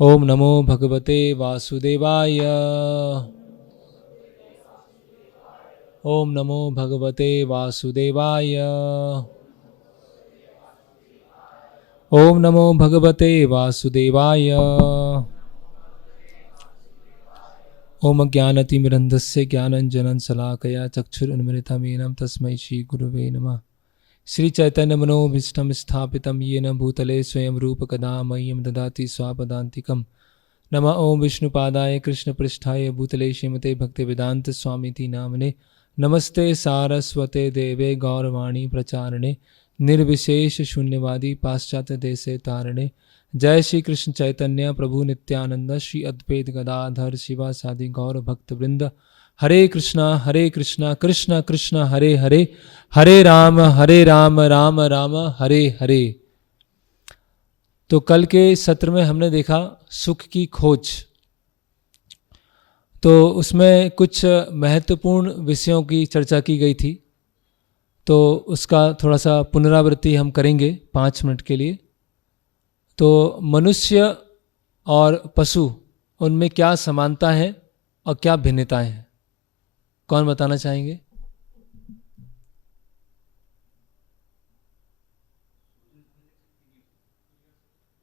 ओम नमो भगवते वासुदेवाय। ओम नमो भगवते वासुदेवाय। ओम नमो भगवते वासुदेवाय। ओम ज्ञानतिमिरन्धस्य ज्ञानञ्जनं शलाकया चक्षुरुन्मिलितं येन तस्मै श्रीगुरुवे नमः। श्री चैतन्य मनोभीष्टं स्थापितं येन भूतले स्वयं रूप कदा मह्यं ददाति स्वापदान्तिकम्। नमः ओं विष्णुपादाय कृष्णपृष्ठाय भूतले श्रीमते भक्तिवेदांत स्वामीति नामने। नमस्ते सारस्वते देवे गौरवाणी प्रचारणे निर्विशेष शून्यवादी पाश्चात्य देशे तारणे। जय श्री कृष्ण चैतन्य प्रभु नित्यानंद श्री अद्वैत गदाधर शिवासादि गौर भक्त वृंद। हरे कृष्णा कृष्ण कृष्ण हरे हरे, हरे राम राम राम हरे हरे। तो कल के सत्र में हमने देखा सुख की खोज। तो उसमें कुछ महत्वपूर्ण विषयों की चर्चा की गई थी, तो उसका थोड़ा सा पुनरावृत्ति हम करेंगे 5 मिनट के लिए। तो मनुष्य और पशु, उनमें क्या समानता है और क्या भिन्नताएं हैं, कौन बताना चाहेंगे?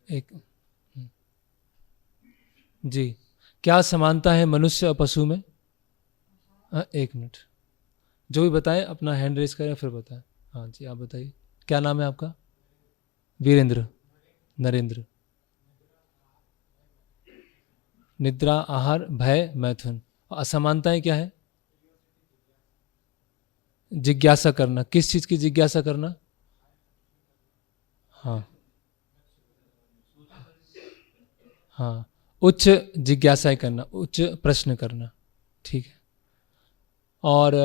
एक जी, क्या समानता है मनुष्य और पशु में? 1 मिनट, जो भी बताएं अपना हैंड रेस करें फिर बताएं। हाँ जी, आप बताइए, क्या नाम है आपका? वीरेंद्र, नरेंद्र। निद्रा, आहार, भय, मैथुन। असमानताएं क्या है? जिज्ञासा करना। किस चीज की जिज्ञासा करना? हाँ हाँ, उच्च जिज्ञासाएं करना, उच्च प्रश्न करना। ठीक है। और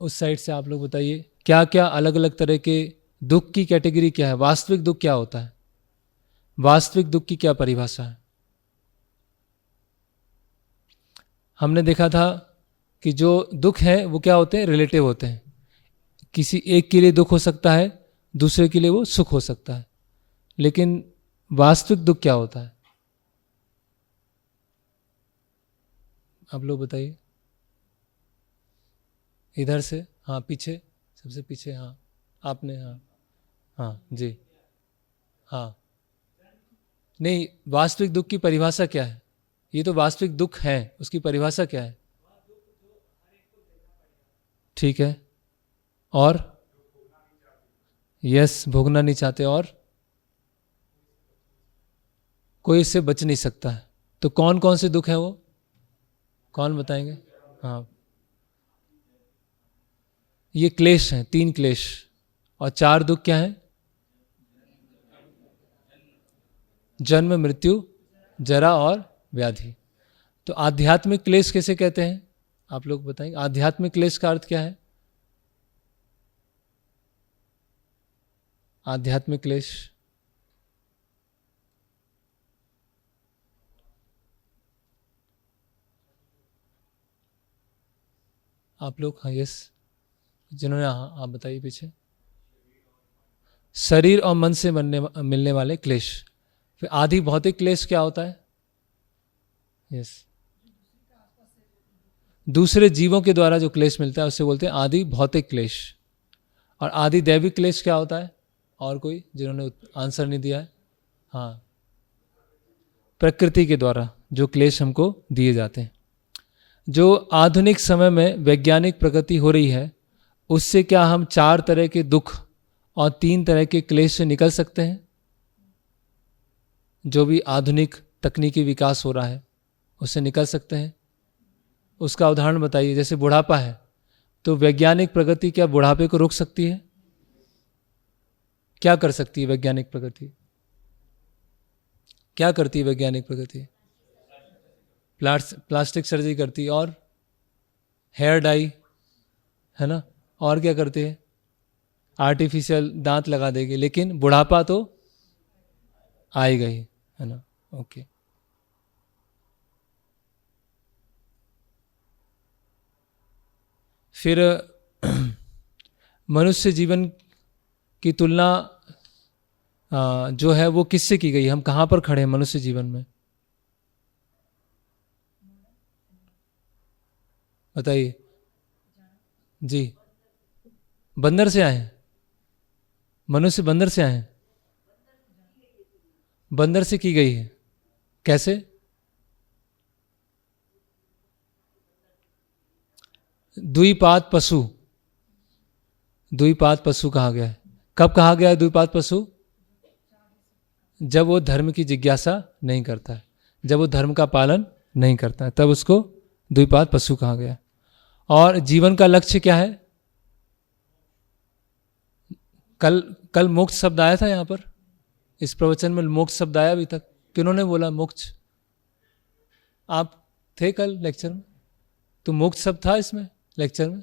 उस साइड से आप लोग बताइए, क्या क्या अलग अलग तरह के दुख की कैटेगरी क्या है? वास्तविक दुख क्या होता है? वास्तविक दुख की क्या परिभाषा है? हमने देखा था कि जो दुख है वो क्या होते हैं? रिलेटिव होते हैं। किसी एक के लिए दुख हो सकता है, दूसरे के लिए वो सुख हो सकता है, लेकिन वास्तविक दुख क्या होता है? आप लोग बताइए। इधर से, हाँ पीछे, सबसे पीछे। हाँ आपने, हाँ हाँ जी, हाँ। नहीं, वास्तविक दुख की परिभाषा क्या है? ये तो वास्तविक दुख है, उसकी परिभाषा क्या है? ठीक है। और यस, भोगना नहीं चाहते, और कोई इससे बच नहीं सकता है। तो कौन कौन से दुख है वो, कौन बताएंगे? हाँ, ये क्लेश हैं, 3 क्लेश। और 4 दुख क्या है? जन्म, मृत्यु, जरा और व्याधि। तो आध्यात्मिक क्लेश कैसे कहते हैं? आप लोग बताएंगे, आध्यात्मिक क्लेश का अर्थ क्या है? आध्यात्मिक क्लेश। आप लोग, हाँ यस, जिन्होंने, हाँ आप बताइए पीछे। शरीर और मन से मिलने वाले क्लेश। फिर आदि भौतिक क्लेश क्या होता है? यस, दूसरे जीवों के द्वारा जो क्लेश मिलता है उसे बोलते हैं आदि भौतिक क्लेश। और आदि दैविक क्लेश क्या होता है? और कोई जिन्होंने आंसर नहीं दिया है? हाँ, प्रकृति के द्वारा जो क्लेश हमको दिए जाते हैं। जो आधुनिक समय में वैज्ञानिक प्रगति हो रही है, उससे क्या हम 4 तरह के दुख और 3 तरह के क्लेश से निकल सकते हैं? जो भी आधुनिक तकनीकी विकास हो रहा है उससे निकल सकते हैं? उसका उदाहरण बताइए। जैसे बुढ़ापा है, तो वैज्ञानिक प्रगति क्या बुढ़ापे को रोक सकती है? क्या कर सकती है वैज्ञानिक प्रगति? क्या करती है वैज्ञानिक प्रगति? प्लास्टिक सर्जरी करती है, और हेयर डाई, है ना, और क्या करती है? आर्टिफिशियल दांत लगा देगी, लेकिन बुढ़ापा तो आएगा ही, है ना। ओके। फिर मनुष्य जीवन की तुलना जो है वो किससे की गई? हम कहाँ पर खड़े हैं मनुष्य जीवन में? बताइए जी। बंदर से आए हैं? मनुष्य बंदर से आए हैं? बंदर से की गई है, कैसे? द्विपाद पशु, द्विपाद पशु कहा गया है। कब कहा गया है द्विपाद पशु? जब वो धर्म की जिज्ञासा नहीं करता है, जब वो धर्म का पालन नहीं करता है, तब उसको द्विपाद पशु कहा गया है। और जीवन का लक्ष्य क्या है? कल कल मोक्ष शब्द आया था यहाँ पर, इस प्रवचन में मोक्ष शब्द आया अभी तक? किन्होंने बोला मोक्ष? आप थे कल लेक्चर में? तो मोक्ष शब्द था इसमें लेक्चर में?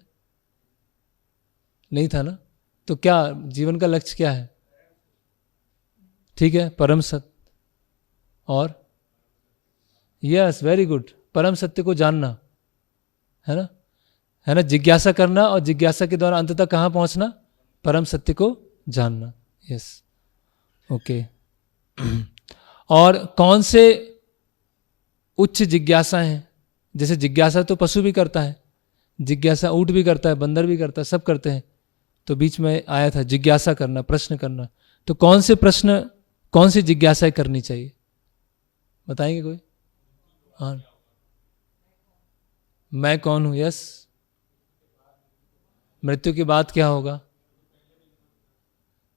नहीं था ना? तो क्या जीवन का लक्ष्य क्या है? ठीक है, परम सत्य। और यस, वेरी गुड, परम सत्य को जानना है ना, है ना, जिज्ञासा करना, और जिज्ञासा के द्वारा अंततः कहाँ पहुंचना? परम सत्य को जानना। Yes, okay. और कौन से उच्च जिज्ञासा हैं? जैसे जिज्ञासा तो पशु भी करता है, जिज्ञासा ऊंट भी करता है, बंदर भी करता है, सब करते हैं। तो बीच में आया था जिज्ञासा करना, प्रश्न करना। तो कौन से प्रश्न, कौन सी जिज्ञासाएं करनी चाहिए, बताएंगे कोई? हाँ, मैं कौन हूं? यस। मृत्यु के बाद क्या होगा?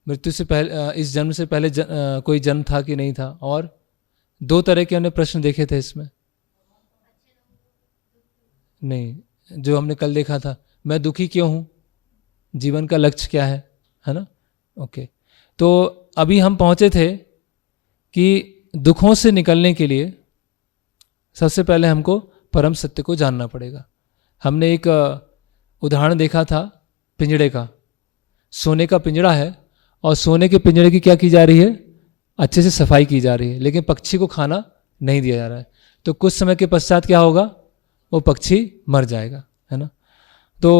मृत्यु से पहले, इस जन्म से पहले कोई जन्म था कि नहीं था? और दो तरह के हमने प्रश्न देखे थे इसमें। नहीं, जो हमने कल देखा था, मैं दुखी क्यों हूं, जीवन का लक्ष्य क्या है ना? ओके। तो अभी हम पहुंचे थे कि दुखों से निकलने के लिए सबसे पहले हमको परम सत्य को जानना पड़ेगा। हमने एक उदाहरण देखा था पिंजड़े का। सोने का पिंजड़ा है, और सोने के पिंजड़े की क्या की जा रही है? अच्छे से सफाई की जा रही है, लेकिन पक्षी को खाना नहीं दिया जा रहा है। तो कुछ समय के पश्चात क्या होगा? वो पक्षी मर जाएगा, है ना? तो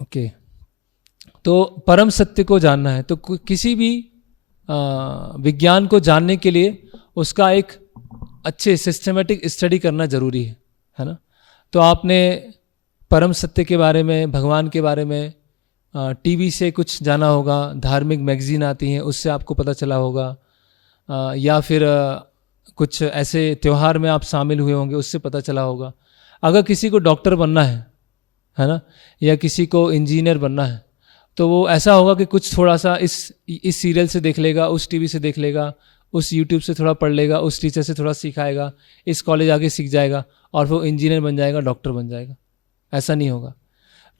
ओके, तो परम सत्य को जानना है तो किसी भी विज्ञान को जानने के लिए उसका एक अच्छे सिस्टमेटिक स्टडी करना जरूरी है ना? तो आपने परम सत्य के बारे में, भगवान के बारे में टीवी से कुछ जाना होगा, धार्मिक मैगजीन आती हैं उससे आपको पता चला होगा, या फिर कुछ ऐसे त्यौहार में आप शामिल हुए होंगे उससे पता चला होगा। अगर किसी को डॉक्टर बनना है ना, या किसी को इंजीनियर बनना है, तो वो ऐसा होगा कि कुछ थोड़ा सा इस सीरियल से देख लेगा, उस टीवी से देख लेगा, उस यूट्यूब से थोड़ा पढ़ लेगा, उस टीचर से थोड़ा सिखाएगा, इस कॉलेज आके सीख जाएगा और वो इंजीनियर बन जाएगा, डॉक्टर बन जाएगा। ऐसा नहीं होगा।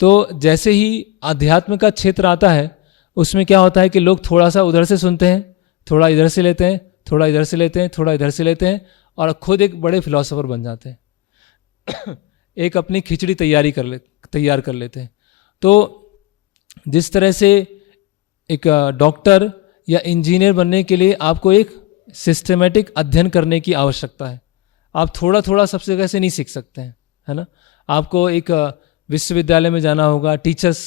तो जैसे ही अध्यात्म का क्षेत्र आता है उसमें क्या होता है कि लोग थोड़ा सा उधर से सुनते हैं, थोड़ा इधर से लेते हैं, थोड़ा इधर से लेते हैं, थोड़ा इधर से लेते हैं, और खुद एक बड़े फिलोसोफर बन जाते हैं। एक अपनी खिचड़ी तैयार कर लेते हैं। तो जिस तरह से एक डॉक्टर या इंजीनियर बनने के लिए आपको एक सिस्टमेटिक अध्ययन करने की आवश्यकता है। आप थोड़ा थोड़ा सबसे कैसे नहीं सीख सकते हैं, है ना? आपको एक विश्वविद्यालय में जाना होगा, टीचर्स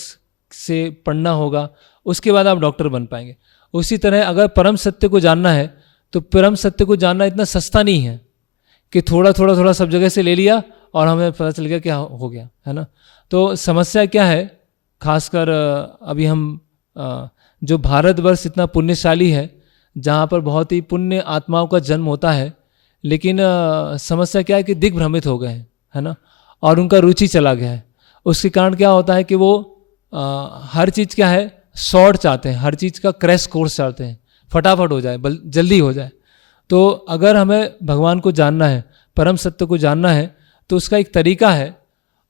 से पढ़ना होगा, उसके बाद आप डॉक्टर बन पाएंगे। उसी तरह अगर परम सत्य को जानना है तो परम सत्य को जानना इतना सस्ता नहीं है कि थोड़ा थोड़ा थोड़ा सब जगह से ले लिया और हमें पता चल गया क्या हो गया, है ना? तो समस्या क्या है, खासकर अभी हम जो भारतवर्ष इतना पुण्यशाली है, जहाँ पर बहुत ही पुण्य आत्माओं का जन्म होता है, लेकिन समस्या क्या है कि दिग्भ्रमित हो गए हैं, है ना? और उनका रुचि चला गया है। उसके कारण क्या होता है कि वो हर चीज़ क्या है, शॉर्ट चाहते हैं, हर चीज़ का क्रैश कोर्स चाहते हैं, फटाफट हो जाए, जल्दी हो जाए। तो अगर हमें भगवान को जानना है, परम सत्य को जानना है, तो उसका एक तरीका है,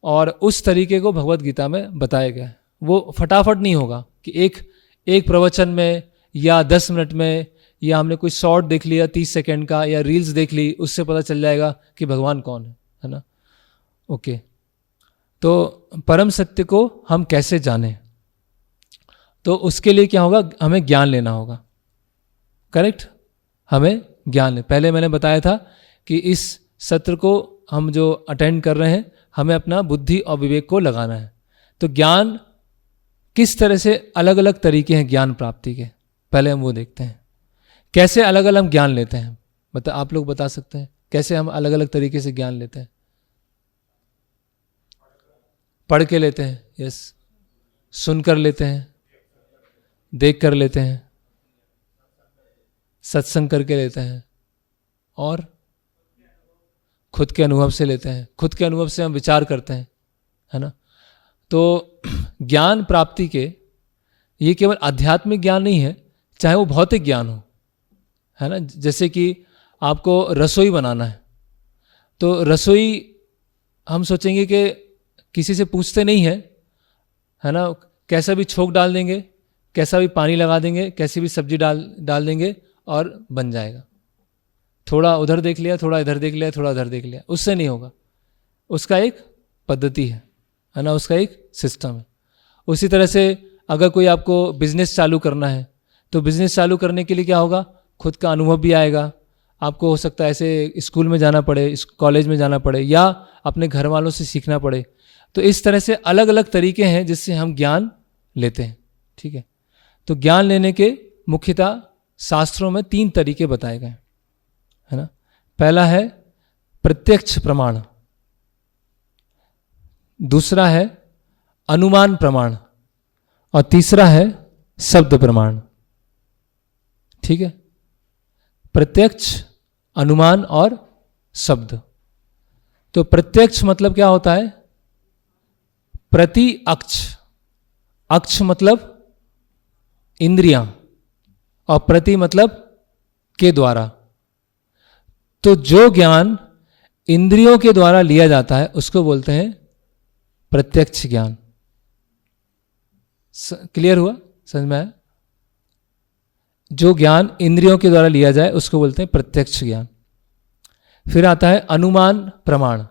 और उस तरीके को भगवत गीता में बताया गया है। वो फटाफट नहीं होगा कि एक प्रवचन में या 10 मिनट में, या हमने कोई शॉर्ट देख लिया 30 सेकंड का, या रील्स देख ली, उससे पता चल जाएगा कि भगवान कौन है ना? ओके। तो परम सत्य को हम कैसे जानें? तो उसके लिए क्या होगा, हमें ज्ञान लेना होगा। करेक्ट, हमें ज्ञान। पहले मैंने बताया था कि इस सत्र को हम जो अटेंड कर रहे हैं, हमें अपना बुद्धि और विवेक को लगाना है। तो ज्ञान किस तरह से, अलग अलग तरीके हैं ज्ञान प्राप्ति के, पहले हम वो देखते हैं। कैसे अलग अलग ज्ञान लेते हैं, मतलब आप लोग बता सकते हैं कैसे हम अलग अलग तरीके से ज्ञान लेते हैं? पढ़ के लेते हैं, यस, सुन कर लेते हैं, देख कर लेते हैं, सत्संग करके लेते हैं, और खुद के अनुभव से लेते हैं। खुद के अनुभव से हम विचार करते हैं, है ना। तो ज्ञान प्राप्ति के ये केवल आध्यात्मिक ज्ञान नहीं है, चाहे वो भौतिक ज्ञान हो, है ना। जैसे कि आपको रसोई बनाना है, तो रसोई हम सोचेंगे कि किसी से पूछते नहीं है, है ना, कैसा भी छोंक डाल देंगे, कैसा भी पानी लगा देंगे, कैसी भी सब्जी डाल देंगे और बन जाएगा। थोड़ा उधर देख लिया, थोड़ा इधर देख लिया, थोड़ा उधर देख लिया, उससे नहीं होगा। उसका एक पद्धति है ना, उसका एक सिस्टम है। उसी तरह से अगर कोई आपको बिजनेस चालू करना है, तो बिजनेस चालू करने के लिए क्या होगा, खुद का अनुभव भी आएगा। आपको हो सकता है ऐसे स्कूल में जाना पड़े, इस कॉलेज में जाना पड़े, या अपने घर वालों से सीखना पड़े। तो इस तरह से अलग अलग तरीके हैं जिससे हम ज्ञान लेते हैं, ठीक है। तो ज्ञान लेने के मुख्यतः शास्त्रों में 3 तरीके बताए गए, है ना। पहला है प्रत्यक्ष प्रमाण, दूसरा है अनुमान प्रमाण, और तीसरा है शब्द प्रमाण, ठीक है। प्रत्यक्ष, अनुमान और शब्द। तो प्रत्यक्ष मतलब क्या होता है, प्रति अक्ष, अक्ष मतलब इंद्रियां, और प्रति मतलब के द्वारा। तो जो ज्ञान इंद्रियों के द्वारा लिया जाता है उसको बोलते हैं प्रत्यक्ष ज्ञान। क्लियर हुआ, समझ में आया? जो ज्ञान इंद्रियों के द्वारा लिया जाए उसको बोलते हैं प्रत्यक्ष ज्ञान। फिर आता है अनुमान प्रमाण।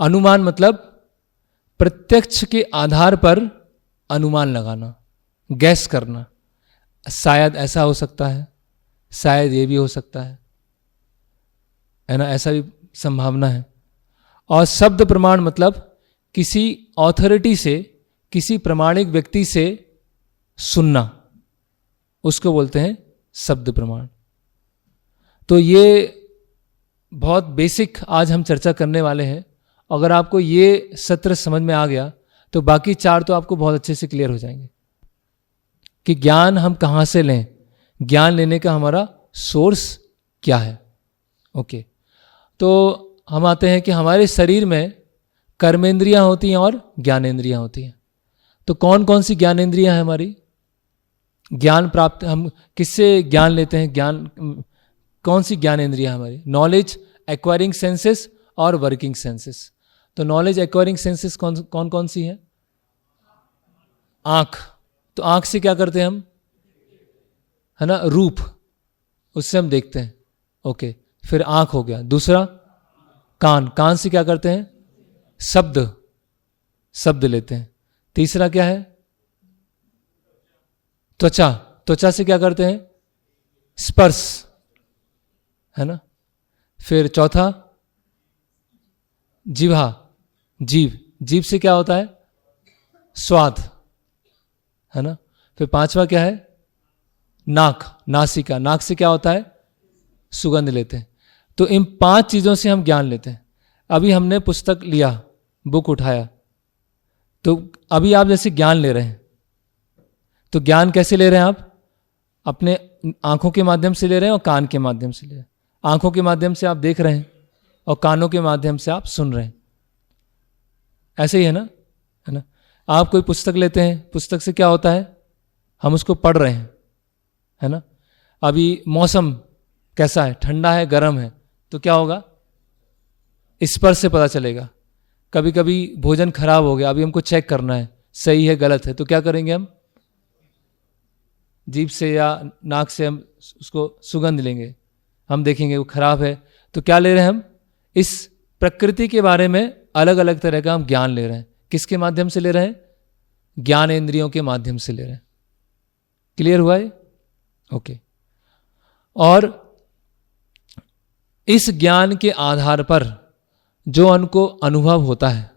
अनुमान मतलब प्रत्यक्ष के आधार पर अनुमान लगाना, गैस करना, शायद ऐसा हो सकता है, शायद ये भी हो सकता है ना, ऐसा भी संभावना है। और शब्द प्रमाण मतलब किसी ऑथोरिटी से, किसी प्रामाणिक व्यक्ति से सुनना, उसको बोलते हैं शब्द प्रमाण। तो ये बहुत बेसिक आज हम चर्चा करने वाले हैं। अगर आपको ये सत्र समझ में आ गया तो बाकी 4 तो आपको बहुत अच्छे से क्लियर हो जाएंगे कि ज्ञान हम कहाँ से लें, ज्ञान लेने का हमारा सोर्स क्या है। ओके, तो हम आते हैं कि हमारे शरीर में कर्मेंद्रियां होती हैं और ज्ञानेंद्रियां होती हैं। तो कौन कौन सी ज्ञानेंद्रियां हैं हमारी? ज्ञान प्राप्त, हम किससे ज्ञान लेते हैं? ज्ञान, कौन सी ज्ञानेंद्रियां हमारी? नॉलेज एक्वायरिंग सेंसेस और वर्किंग सेंसेस। तो नॉलेज एक्वायरिंग सेंसेस कौन कौन सी है? आंख। तो आंख से क्या करते हैं हम, है ना, रूप, उससे हम देखते हैं। ओके, फिर आंख हो गया। दूसरा कान, कान से क्या करते हैं? शब्द, शब्द लेते हैं। तीसरा क्या है? त्वचा, त्वचा से क्या करते हैं? स्पर्श, है ना। फिर चौथा जिह्वा, जीभ, जीभ से क्या होता है? स्वाद, है ना। फिर 5वां क्या है? नाक, नासिका, नाक से क्या होता है? सुगंध लेते हैं। तो इन 5 चीजों से हम ज्ञान लेते हैं। अभी हमने पुस्तक लिया, बुक उठाया, तो अभी आप जैसे ज्ञान ले रहे हैं, तो ज्ञान कैसे ले रहे हैं आप? अपने आंखों के माध्यम से ले रहे हैं और कान के माध्यम से ले रहे हैं। आंखों के माध्यम से आप देख रहे हैं और कानों के माध्यम से आप सुन रहे हैं। ऐसे ही है ना, है ना। आप कोई पुस्तक लेते हैं, पुस्तक से क्या होता है? हम उसको पढ़ रहे हैं, है ना। अभी मौसम कैसा है, ठंडा है, गर्म है, तो क्या होगा? स्पर्श से पता चलेगा। कभी कभी भोजन खराब हो गया, अभी हमको चेक करना है सही है गलत है, तो क्या करेंगे हम? जीभ से या नाक से हम उसको सुगंध लेंगे, हम देखेंगे वो खराब है। तो क्या ले रहे हैं हम? इस प्रकृति के बारे में अलग अलग तरह का हम ज्ञान ले रहे हैं। किसके माध्यम से ले रहे हैं? ज्ञान इंद्रियों के माध्यम से ले रहे हैं। क्लियर हुआ है? ओके। और इस ज्ञान के आधार पर जो उनको अनुभव होता है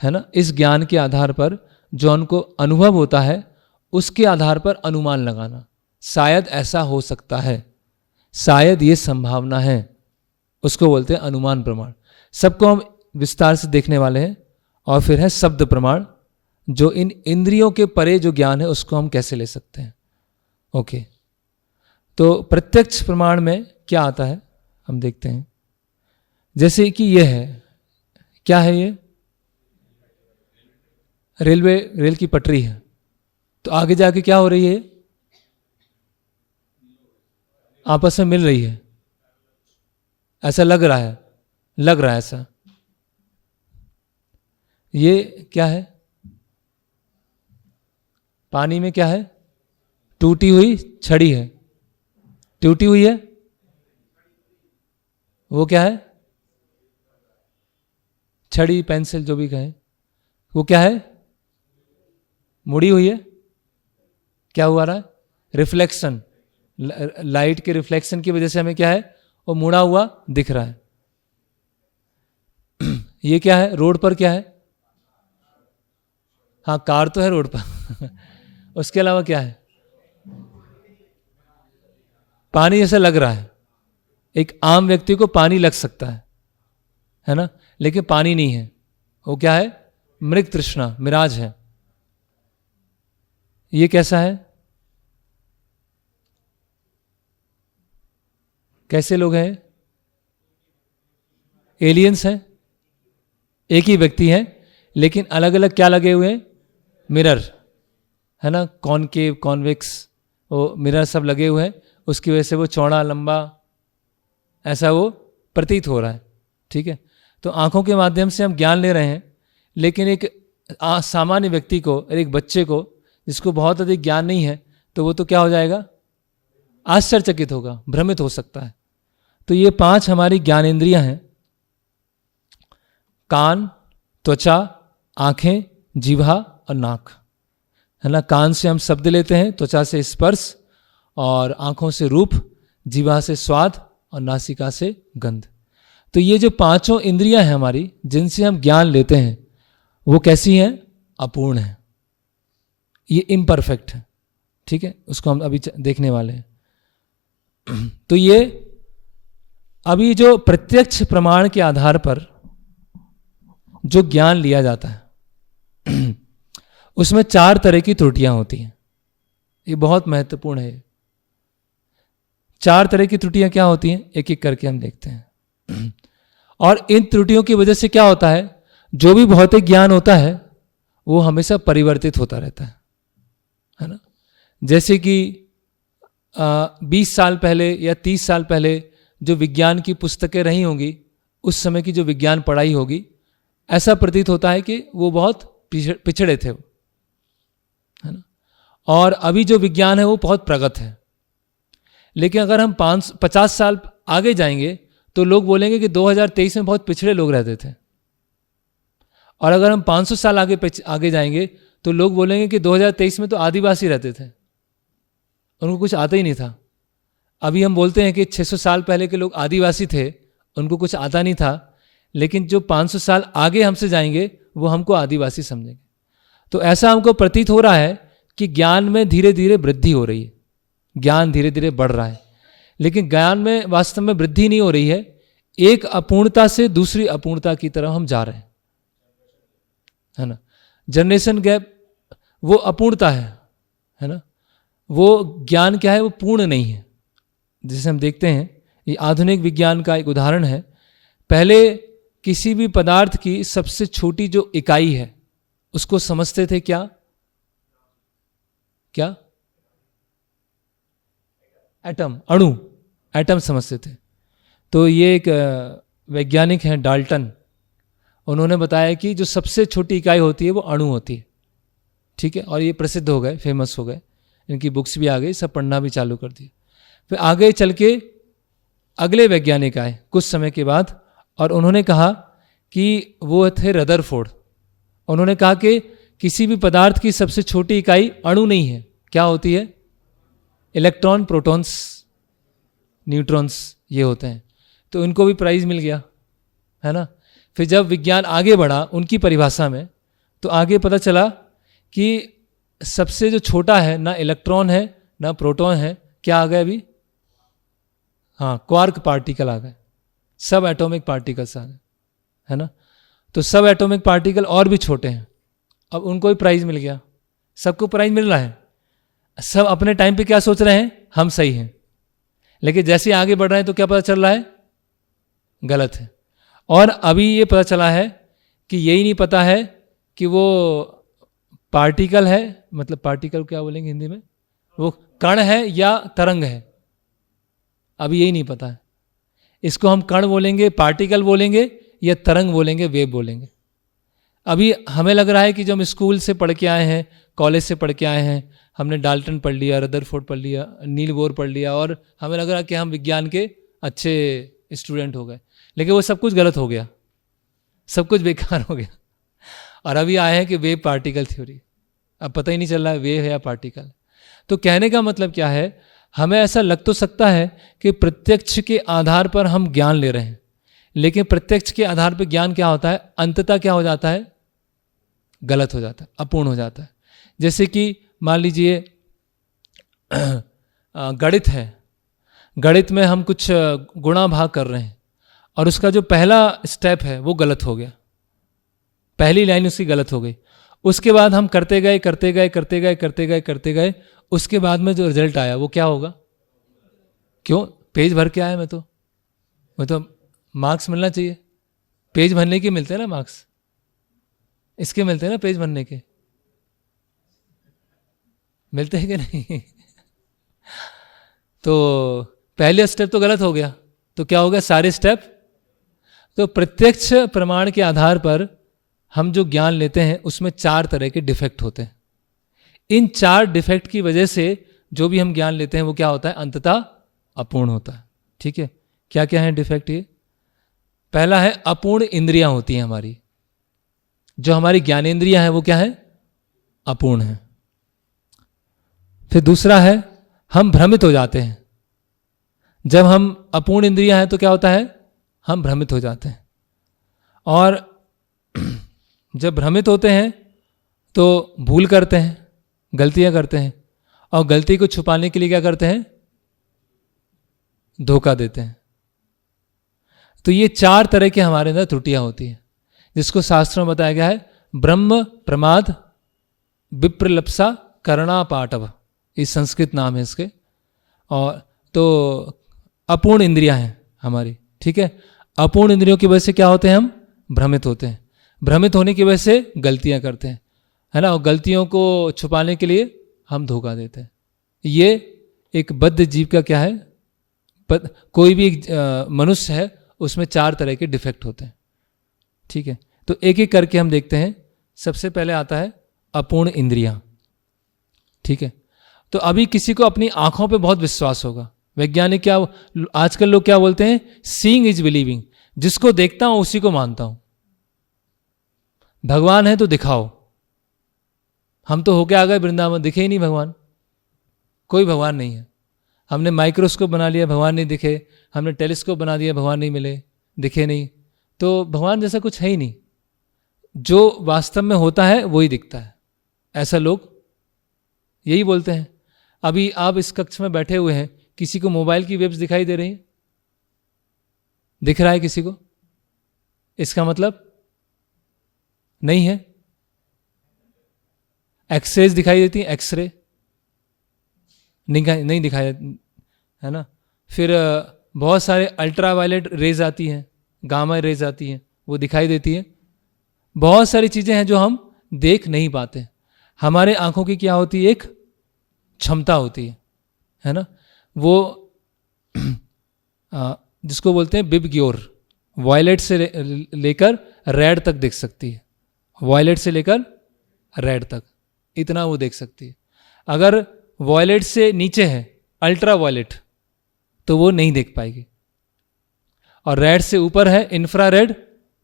ना, इस ज्ञान के आधार पर जो उनको अनुभव होता है उसके आधार पर अनुमान लगाना, शायद ऐसा हो सकता है, शायद ये संभावना है, उसको बोलते हैं अनुमान प्रमाण। सबको हम विस्तार से देखने वाले हैं। और फिर है शब्द प्रमाण, जो इन इंद्रियों के परे जो ज्ञान है उसको हम कैसे ले सकते हैं। ओके, तो प्रत्यक्ष प्रमाण में क्या आता है हम देखते हैं। जैसे कि यह है, क्या है ये? रेल की पटरी है। तो आगे जाके क्या हो रही है? आपस में मिल रही है, ऐसा लग रहा है ऐसा। ये क्या है? पानी में क्या है? टूटी हुई छड़ी है। टूटी हुई है, वो क्या है? छड़ी, पेंसिल, जो भी कहें, वो क्या है? मुड़ी हुई है। क्या हुआ रहा है? रिफ्लेक्शन, लाइट के रिफ्लेक्शन की वजह से हमें क्या है? वो मुड़ा हुआ दिख रहा है। ये क्या है? रोड पर क्या है? हाँ, कार तो है रोड पर। उसके अलावा क्या है? पानी जैसा लग रहा है। एक आम व्यक्ति को पानी लग सकता है ना, लेकिन पानी नहीं है। वो क्या है? मृग तृष्णा, मिराज है। ये कैसा है? कैसे लोग हैं? एलियंस हैं। एक ही व्यक्ति है लेकिन अलग अलग क्या लगे हुए हैं? मिरर, है ना, कॉनकेव, कॉन्वेक्स, वो मिरर सब लगे हुए हैं। उसकी वजह से वो चौड़ा लंबा ऐसा वो प्रतीत हो रहा है। ठीक है, तो आंखों के माध्यम से हम ज्ञान ले रहे हैं, लेकिन एक सामान्य व्यक्ति को, एक बच्चे को जिसको बहुत अधिक ज्ञान नहीं है, तो वो तो क्या हो जाएगा? आश्चर्यचकित होगा, भ्रमित हो सकता है। तो ये 5 हमारी ज्ञानेंद्रियां हैं: कान, त्वचा, आंखें, जिह्वा और नाक, है ना। कान से हम शब्द लेते हैं, त्वचा से स्पर्श, और आंखों से रूप, जिह्वा से स्वाद और नासिका से गंध। तो ये जो 5 इंद्रियां हैं हमारी, जिनसे हम ज्ञान लेते हैं, वो कैसी हैं? अपूर्ण है, ये इम्परफेक्ट है। ठीक है, उसको हम अभी देखने वाले हैं। तो ये अभी जो प्रत्यक्ष प्रमाण के आधार पर जो ज्ञान लिया जाता है, उसमें 4 तरह की त्रुटियां होती हैं। ये बहुत महत्वपूर्ण है। 4 तरह की त्रुटियां क्या होती हैं, एक एक करके हम देखते हैं। और इन त्रुटियों की वजह से क्या होता है? जो भी भौतिक ज्ञान होता है वो हमेशा परिवर्तित होता रहता है ना। जैसे कि 20 साल पहले या 30 साल पहले जो विज्ञान की पुस्तकें रही होंगी, उस समय की जो विज्ञान पढ़ाई होगी, ऐसा प्रतीत होता है कि वो बहुत पिछड़े थे, है ना। और अभी जो विज्ञान है वो बहुत प्रगत है। लेकिन अगर हम 50 साल आगे जाएंगे तो लोग बोलेंगे कि 2023 में बहुत पिछड़े लोग रहते थे। और अगर हम 500 साल आगे जाएंगे तो लोग बोलेंगे कि 2023 में तो आदिवासी रहते थे, उनको कुछ आता ही नहीं था। अभी हम बोलते हैं कि 600 साल पहले के लोग आदिवासी थे, उनको कुछ आता नहीं था, लेकिन जो 500 साल आगे हमसे जाएंगे वो हमको आदिवासी समझेंगे। तो ऐसा हमको प्रतीत हो रहा है कि ज्ञान में धीरे धीरे वृद्धि हो रही है, ज्ञान धीरे धीरे बढ़ रहा है, लेकिन ज्ञान में वास्तव में वृद्धि नहीं हो रही है। एक अपूर्णता से दूसरी अपूर्णता की तरफ हम जा रहे हैं, है ना। जनरेशन गैप वो अपूर्णता है ना। वो ज्ञान क्या है? वो पूर्ण नहीं है। जैसे हम देखते हैं, ये आधुनिक विज्ञान का एक उदाहरण है। पहले किसी भी पदार्थ की सबसे छोटी जो इकाई है उसको समझते थे क्या? क्या? एटम, अणु, एटम समझते थे। तो ये एक वैज्ञानिक हैं डाल्टन, उन्होंने बताया कि जो सबसे छोटी इकाई होती है वो अणु होती है। ठीक है, और ये प्रसिद्ध हो गए, फेमस हो गए, इनकी बुक्स भी आ गई, सब पढ़ना भी चालू कर दिया। फिर आगे चल के अगले वैज्ञानिक आए कुछ समय के बाद, और उन्होंने कहा कि वो थे रदरफोर्ड। उन्होंने कहा कि किसी भी पदार्थ की सबसे छोटी इकाई अणु नहीं है, क्या होती है? इलेक्ट्रॉन, प्रोटॉन्स, न्यूट्रॉन्स, ये होते हैं। तो इनको भी प्राइज मिल गया, है ना। फिर जब विज्ञान आगे बढ़ा उनकी परिभाषा में, तो आगे पता चला कि सबसे जो छोटा है ना इलेक्ट्रॉन है ना प्रोटॉन है, क्या आ गए अभी? हाँ, क्वार्क पार्टिकल आ गए, सब एटॉमिक पार्टिकल्स आ गए, है ना। तो सब एटॉमिक पार्टिकल और भी छोटे हैं, अब उनको भी प्राइज मिल गया, सबको प्राइज मिल रहा है, सब अपने टाइम पे क्या सोच रहे हैं, हम सही हैं, लेकिन जैसे आगे बढ़ रहे हैं तो क्या पता चल रहा है, गलत है। और अभी ये पता चला है कि यही नहीं पता है कि वो पार्टिकल है, मतलब पार्टिकल क्या बोलेंगे हिंदी में, वो कण है या तरंग है, अभी यही नहीं पता है। इसको हम कण बोलेंगे, पार्टिकल बोलेंगे, या तरंग बोलेंगे, वेव बोलेंगे। अभी हमें लग रहा है कि जो हम स्कूल से पढ़ के आए हैं, कॉलेज से पढ़ के आए हैं, हमने डाल्टन पढ़ लिया, रदरफोर्ड पढ़ लिया, नील बोर पढ़ लिया, और हमें लग रहा है कि हम विज्ञान के अच्छे स्टूडेंट हो गए, लेकिन वो सब कुछ गलत हो गया, सब कुछ बेकार हो गया। और अभी आए हैं कि वेव पार्टिकल थ्योरी, अब पता ही नहीं चल रहा है वेव है या पार्टिकल। तो कहने का मतलब क्या है, हमें ऐसा लग तो सकता है कि प्रत्यक्ष के आधार पर हम ज्ञान ले रहे हैं, लेकिन प्रत्यक्ष के आधार पर ज्ञान क्या होता है, अंततः क्या हो जाता है, गलत हो जाता है, अपूर्ण हो जाता है। जैसे कि मान लीजिए गणित है, गणित में हम कुछ गुणा भाग कर रहे हैं और उसका जो पहला स्टेप है वो गलत हो गया, पहली लाइन उसकी गलत हो गई, उसके बाद हम करते गए करते गए करते गए करते गए करते गए, उसके बाद में जो रिजल्ट आया वो क्या होगा, क्यों, पेज भर के आया, मैं तो मार्क्स मिलना चाहिए, पेज भरने के मिलते हैं ना मार्क्स, इसके मिलते हैं ना पेज भरने के, मिलते हैं कि नहीं? तो पहले स्टेप तो गलत हो गया, तो क्या हो गया, सारे स्टेप। तो प्रत्यक्ष प्रमाण के आधार पर हम जो ज्ञान लेते हैं उसमें 4 तरह के डिफेक्ट होते हैं। इन 4 डिफेक्ट की वजह से जो भी हम ज्ञान लेते हैं वो क्या होता है, अंततः अपूर्ण होता है। ठीक है, क्या क्या है डिफेक्ट ये? पहला है अपूर्ण इंद्रियां होती हैं हमारी, जो हमारी ज्ञानेंद्रियां हैं वो क्या है, अपूर्ण है। फिर दूसरा है हम भ्रमित हो जाते हैं, जब हम अपूर्ण इंद्रियां हैं तो क्या होता है, हम भ्रमित हो जाते हैं। और जब भ्रमित होते हैं तो भूल करते हैं, गलतियां करते हैं, और गलती को छुपाने के लिए क्या करते हैं, धोखा देते हैं। तो ये 4 तरह के हमारे अंदर त्रुटियां होती हैं, जिसको शास्त्रों में बताया गया है ब्रह्म प्रमाद विप्रलप्सा करणापाटव, ये संस्कृत नाम है इसके। और तो अपूर्ण इंद्रियां हैं हमारी, ठीक है। अपूर्ण इंद्रियों की वजह से क्या होते हैं, हम भ्रमित होते हैं, भ्रमित होने की वजह से गलतियां करते हैं, है ना, और गलतियों को छुपाने के लिए हम धोखा देते हैं। ये एक बद्ध जीव का क्या है, कोई भी मनुष्य है उसमें 4 तरह के डिफेक्ट होते हैं। ठीक है, तो एक एक करके हम देखते हैं। सबसे पहले आता है अपूर्ण इंद्रियां। ठीक है, तो अभी किसी को अपनी आंखों पे बहुत विश्वास होगा। वैज्ञानिक क्या, आजकल लोग क्या बोलते हैं, सीइंग इज बिलीविंग, जिसको देखता हूं उसी को मानता हूं। भगवान है तो दिखाओ, हम तो होके आ गए वृंदावन, दिखे ही नहीं भगवान, कोई भगवान नहीं है। हमने माइक्रोस्कोप बना लिया, भगवान नहीं दिखे, हमने टेलीस्कोप बना दिया, भगवान नहीं मिले, दिखे नहीं। तो भगवान जैसा कुछ है ही नहीं, जो वास्तव में होता है वही दिखता है, ऐसा लोग यही बोलते हैं। अभी आप इस कक्ष में बैठे हुए हैं, किसी को मोबाइल की वेब्स दिखाई दे रही हैं, दिख रहा है किसी को, इसका मतलब नहीं है। एक्सरेज दिखाई देती हैं, एक्सरे नहीं दिखाई, है ना। फिर बहुत सारे अल्ट्रावायलेट रेज आती हैं, गामा रेज आती हैं, वो दिखाई देती हैं। बहुत सारी चीजें हैं जो हम देख नहीं पाते। हमारे आंखों की क्या होती है, एक क्षमता होती है ना, वो जिसको बोलते हैं बिबग्योर, वायलेट से लेकर रेड तक देख सकती है, वायलेट से लेकर रेड तक इतना वो देख सकती है। अगर वायलेट से नीचे है अल्ट्रा वायलेट तो वो नहीं देख पाएगी, और रेड से ऊपर है इंफ्रारेड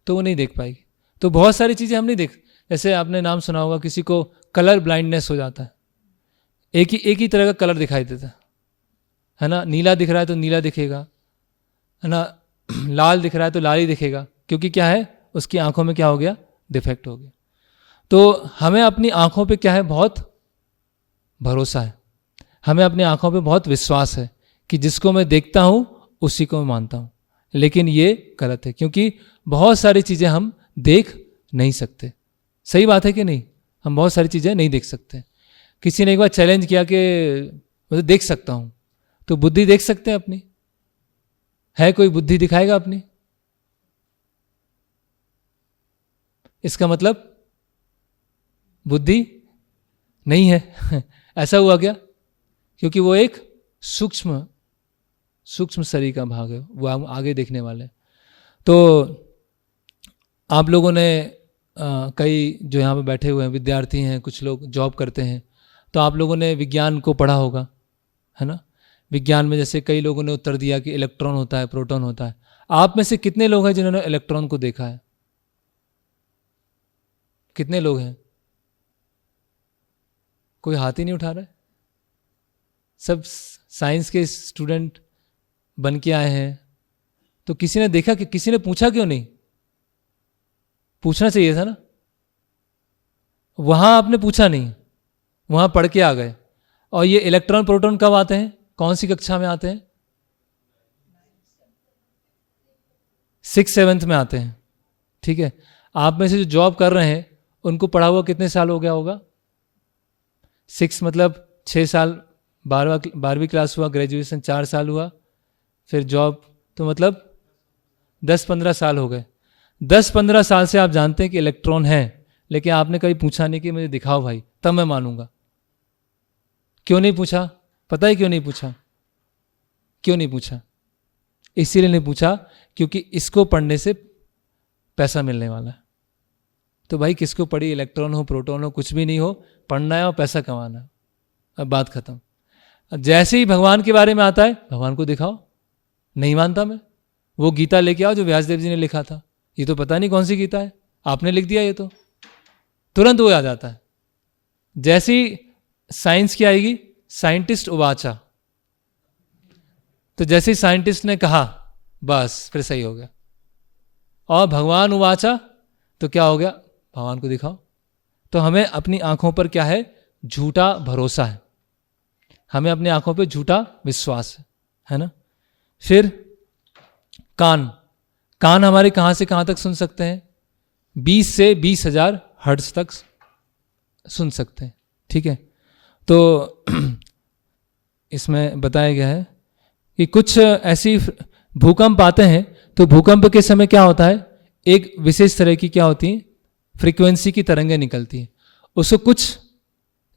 तो वो नहीं देख पाएगी। तो बहुत सारी चीज़ें हम नहीं देख, जैसे आपने नाम सुना होगा, किसी को कलर ब्लाइंडनेस हो जाता है, एक ही तरह का कलर दिखाई देता है ना, नीला दिख रहा है तो नीला दिखेगा, है ना, लाल दिख रहा है तो लाल ही दिखेगा, क्योंकि क्या है, उसकी आंखों में क्या हो गया, डिफेक्ट हो गया। तो हमें अपनी आंखों पे क्या है, बहुत भरोसा है, हमें अपनी आंखों पे बहुत विश्वास है कि जिसको मैं देखता हूं उसी को मैं मानता हूं। लेकिन ये गलत है, क्योंकि बहुत सारी चीज़ें हम देख नहीं सकते। सही बात है कि नहीं? हम बहुत सारी चीज़ें नहीं देख सकते। किसी ने एक बार चैलेंज किया कि मैं तो देख सकता हूँ, तो बुद्धि देख सकते हैं अपनी? है कोई बुद्धि दिखाएगा अपनी? इसका मतलब बुद्धि नहीं है। ऐसा हुआ क्या? क्योंकि वो एक सूक्ष्म शरीर का भाग है, वो हम आगे देखने वाले हैं। तो आप लोगों ने कई जो यहाँ पे बैठे हुए हैं विद्यार्थी हैं, कुछ लोग जॉब करते हैं, तो आप लोगों ने विज्ञान को पढ़ा होगा, है ना? विज्ञान में जैसे कई लोगों ने उत्तर दिया कि इलेक्ट्रॉन होता है, प्रोटॉन होता है। आप में से कितने लोग हैं जिन्होंने इलेक्ट्रॉन को देखा है? कितने लोग हैं? कोई हाथ ही नहीं उठा रहा है। सब साइंस के स्टूडेंट बन के आए हैं, तो किसी ने देखा कि किसी ने पूछा क्यों नहीं? पूछना चाहिए था ना। वहां आपने पूछा नहीं, वहां पढ़ के आ गए। और ये इलेक्ट्रॉन प्रोटॉन कब आते हैं? कौन सी कक्षा में आते हैं? 6th-7th में आते हैं। ठीक है, आप में से जो जॉब कर रहे हैं उनको पढ़ा हुआ कितने साल हो गया होगा? 6 मतलब 6 साल, 12वीं क्लास हुआ, ग्रेजुएशन 4 साल हुआ, फिर जॉब, तो मतलब 10-15 साल हो गए। 10-15 साल से आप जानते हैं कि इलेक्ट्रॉन है, लेकिन आपने कभी पूछा नहीं कि मुझे दिखाओ भाई, तब मैं मानूंगा। क्यों नहीं पूछा? पता है क्यों नहीं पूछा? क्यों नहीं पूछा? इसीलिए नहीं पूछा क्योंकि इसको पढ़ने से पैसा मिलने वाला है। तो भाई किसको पढ़ी, इलेक्ट्रॉन हो, प्रोटॉन हो, कुछ भी नहीं हो, पढ़ना है और पैसा कमाना है। अब बात खत्म। जैसे ही भगवान के बारे में आता है, भगवान को दिखाओ। नहीं मानता मैं, वो गीता लेके आओ जो व्यासदेव जी ने लिखा था। ये तो पता नहीं कौन सी गीता है, आपने लिख दिया, ये तो तुरंत वो आ जाता है। जैसी साइंस की आएगी, साइंटिस्ट उवाचा, तो जैसे ही साइंटिस्ट ने कहा बस फिर सही हो गया। और भगवान उवाचा तो क्या हो गया? भगवान को दिखाओ। तो हमें अपनी आंखों पर क्या है? झूठा भरोसा है, हमें अपनी आंखों पे झूठा विश्वास है ना। फिर कान हमारे कहां से कहां तक सुन सकते हैं? 20 से 20,000 हर्ट्ज तक सुन सकते हैं। ठीक है, तो इसमें बताया गया है कि कुछ ऐसी भूकंप आते हैं, तो भूकंप के समय क्या होता है? एक विशेष तरह की क्या होती है? फ्रीक्वेंसी की तरंगें निकलती हैं। उसको कुछ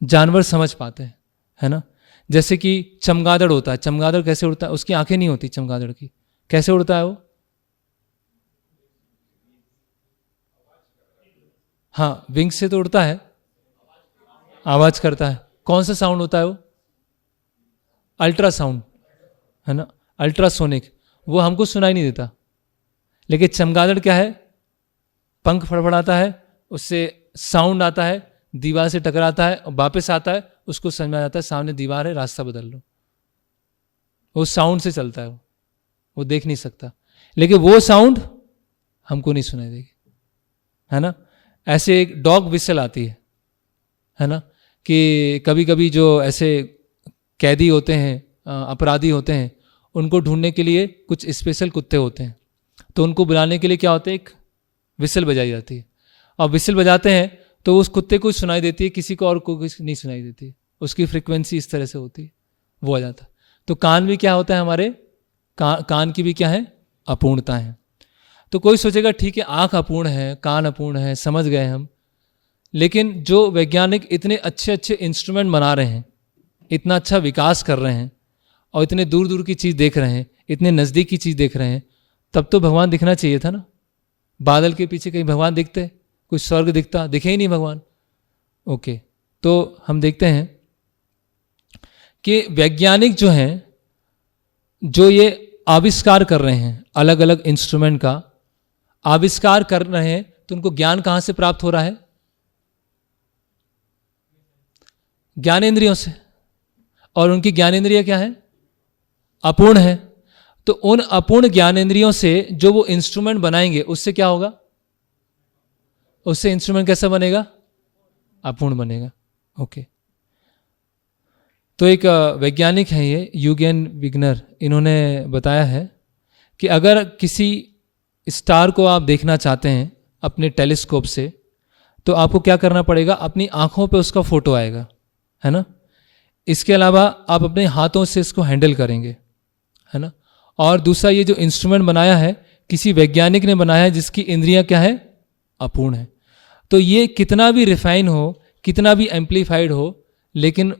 जानवर समझ पाते हैं, है ना। जैसे कि चमगादड़ होता है। चमगादड़ कैसे उड़ता है? उसकी आंखें नहीं होती चमगादड़ की। कैसे उड़ता है वो? हाँ, विंग से तो उड़ता है, आवाज करता है। कौन सा साउंड होता है वो? अल्ट्रासाउंड, है ना, अल्ट्रासोनिक। वो हमको सुनाई नहीं देता। लेकिन चमगादड़ क्या है? पंख फड़फड़ाता है, उससे साउंड आता है, दीवार से टकराता है और वापस आता है, उसको समझ में आ जाता है सामने दीवार है, रास्ता बदल लो। वो साउंड से चलता है, वो देख नहीं सकता, लेकिन वो साउंड हमको नहीं सुनाई देगी, है ना। ऐसे एक डॉग विसल आती है ना, कि कभी कभी जो ऐसे कैदी होते हैं, अपराधी होते हैं, उनको ढूंढने के लिए कुछ स्पेशल कुत्ते होते हैं, तो उनको बुलाने के लिए क्या होता है? एक विसल बजाई जाती है, और विसल बजाते हैं तो उस कुत्ते को सुनाई देती है, किसी को और को नहीं सुनाई देती। उसकी फ्रीक्वेंसी इस तरह से होती है, वो आ जाता है। तो कान भी क्या होता है हमारे? कान की भी क्या है? अपूर्णता है। तो कोई सोचेगा ठीक है, आंख अपूर्ण है, कान अपूर्ण है, समझ गए हम। लेकिन जो वैज्ञानिक इतने अच्छे अच्छे इंस्ट्रूमेंट बना रहे हैं, इतना अच्छा विकास कर रहे हैं, और इतने दूर दूर की चीज़ देख रहे हैं, इतने नज़दीक की चीज़ देख रहे हैं, तब तो भगवान दिखना चाहिए था ना। बादल के पीछे कहीं भगवान दिखते? कोई स्वर्ग दिखता? दिखे ही नहीं भगवान। ओके, तो हम देखते हैं कि वैज्ञानिक जो हैं, जो ये आविष्कार कर रहे हैं, अलग अलग इंस्ट्रूमेंट का आविष्कार कर रहे हैं, तो उनको ज्ञान कहां से प्राप्त हो रहा है? ज्ञानेंद्रियों से। और उनकी ज्ञानेंद्रिय क्या है? अपूर्ण है। तो उन अपूर्ण ज्ञानेंद्रियों से जो वो इंस्ट्रूमेंट बनाएंगे, उससे क्या होगा? उससे इंस्ट्रूमेंट कैसा बनेगा? अपूर्ण बनेगा। ओके, तो एक वैज्ञानिक है ये यूगेन विग्नर, इन्होंने बताया है कि अगर किसी स्टार को आप देखना चाहते हैं, अपने टेलीस्कोप से, तो आपको क्या करना पड़ेगा, अपनी आंखों पे उसका फोटो आएगा, है ना। इसके अलावा आप अपने हाथों से इसको हैंडल करेंगे, है ना। और दूसरा, ये जो इंस्ट्रूमेंट बनाया है किसी वैज्ञानिक ने बनाया है जिसकी इंद्रियां क्या है, अपूर्ण है। तो ये कितना भी रिफाइन हो, कितना भी एम्प्लीफाइड हो, लेकिन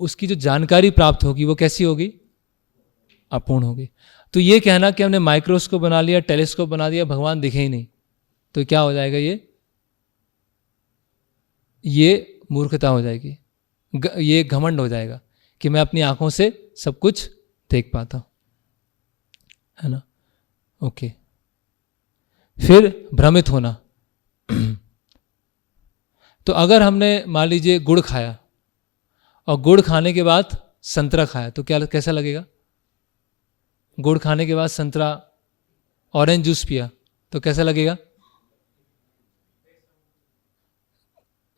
उसकी जो जानकारी प्राप्त होगी वो कैसी होगी, अपूर्ण होगी। तो ये कहना कि हमने माइक्रोस्कोप बना लिया, टेलीस्कोप बना दिया, भगवान दिखे ही नहीं, तो क्या हो जाएगा, ये मूर्खता हो जाएगी, ये घमंड हो जाएगा कि मैं अपनी आंखों से सब कुछ देख पाता हूं, है ना। ओके, फिर भ्रमित होना। तो अगर हमने मान लीजिए गुड़ खाया और गुड़ खाने के बाद संतरा खाया तो क्या कैसा लगेगा, गुड़ खाने के बाद संतरा, ऑरेंज जूस पिया तो कैसा लगेगा,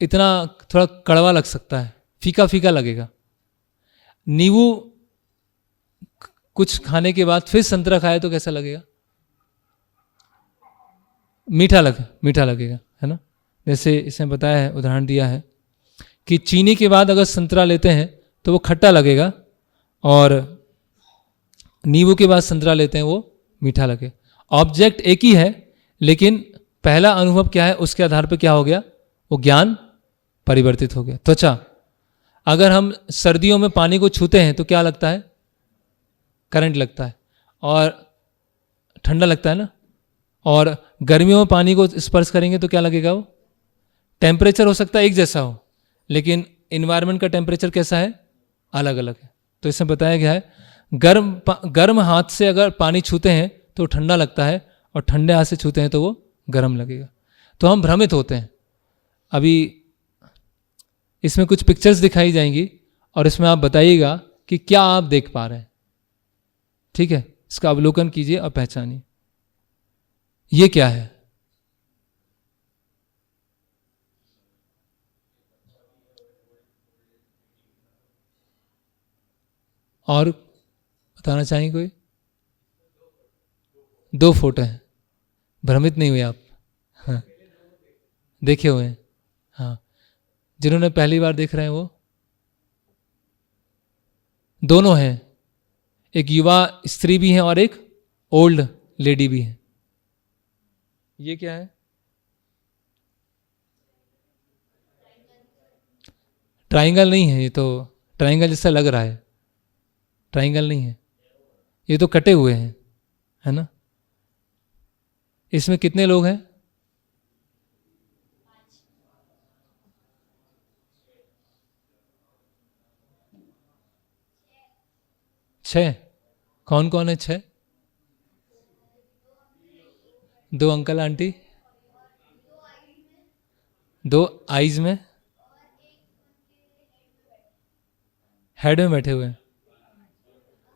इतना थोड़ा कड़वा लग सकता है, फीका फीका लगेगा। नींबू कुछ खाने के बाद फिर संतरा खाया तो कैसा लगेगा, मीठा लगेगा, है ना। जैसे इसने बताया है, उदाहरण दिया है कि चीनी के बाद अगर संतरा लेते हैं तो वो खट्टा लगेगा, और नींबू के बाद संतरा लेते हैं वो मीठा लगे। ऑब्जेक्ट एक ही है, लेकिन पहला अनुभव क्या है उसके आधार पर क्या हो गया, वो ज्ञान परिवर्तित हो गया। त्वचा, अगर हम सर्दियों में पानी को छूते हैं तो क्या लगता है, करंट लगता है और ठंडा लगता है ना। और गर्मियों में पानी को स्पर्श करेंगे तो क्या लगेगा, वो टेम्परेचर हो सकता है एक जैसा हो, लेकिन इन्वायरमेंट का टेम्परेचर कैसा है, अलग अलग है। तो इसमें बताया गया है गर्म हाथ से अगर पानी छूते हैं तो ठंडा लगता है, और ठंडे हाथ से छूते हैं तो वो गर्म लगेगा। तो हम भ्रमित होते हैं। अभी इसमें कुछ पिक्चर्स दिखाई जाएंगी और इसमें आप बताइएगा कि क्या आप देख पा रहे हैं, ठीक है। इसका अवलोकन कीजिए और पहचानिए ये क्या है। और बताना चाहेंगे कोई, दो फोटो हैं, भ्रमित नहीं हुए आप, हाँ देखे हुए हैं, हाँ। जिन्होंने पहली बार देख रहे हैं वो दोनों हैं, एक युवा स्त्री भी है और एक ओल्ड लेडी भी है। ये क्या है, ट्राइंगल नहीं है, ये तो ट्राइंगल जैसा लग रहा है, ट्राइंगल नहीं है, ये तो कटे हुए हैं, है ना। इसमें कितने लोग हैं, 6। कौन कौन है 6, 2 अंकल आंटी, 2 आईज में, हेड में बैठे हुए हैं,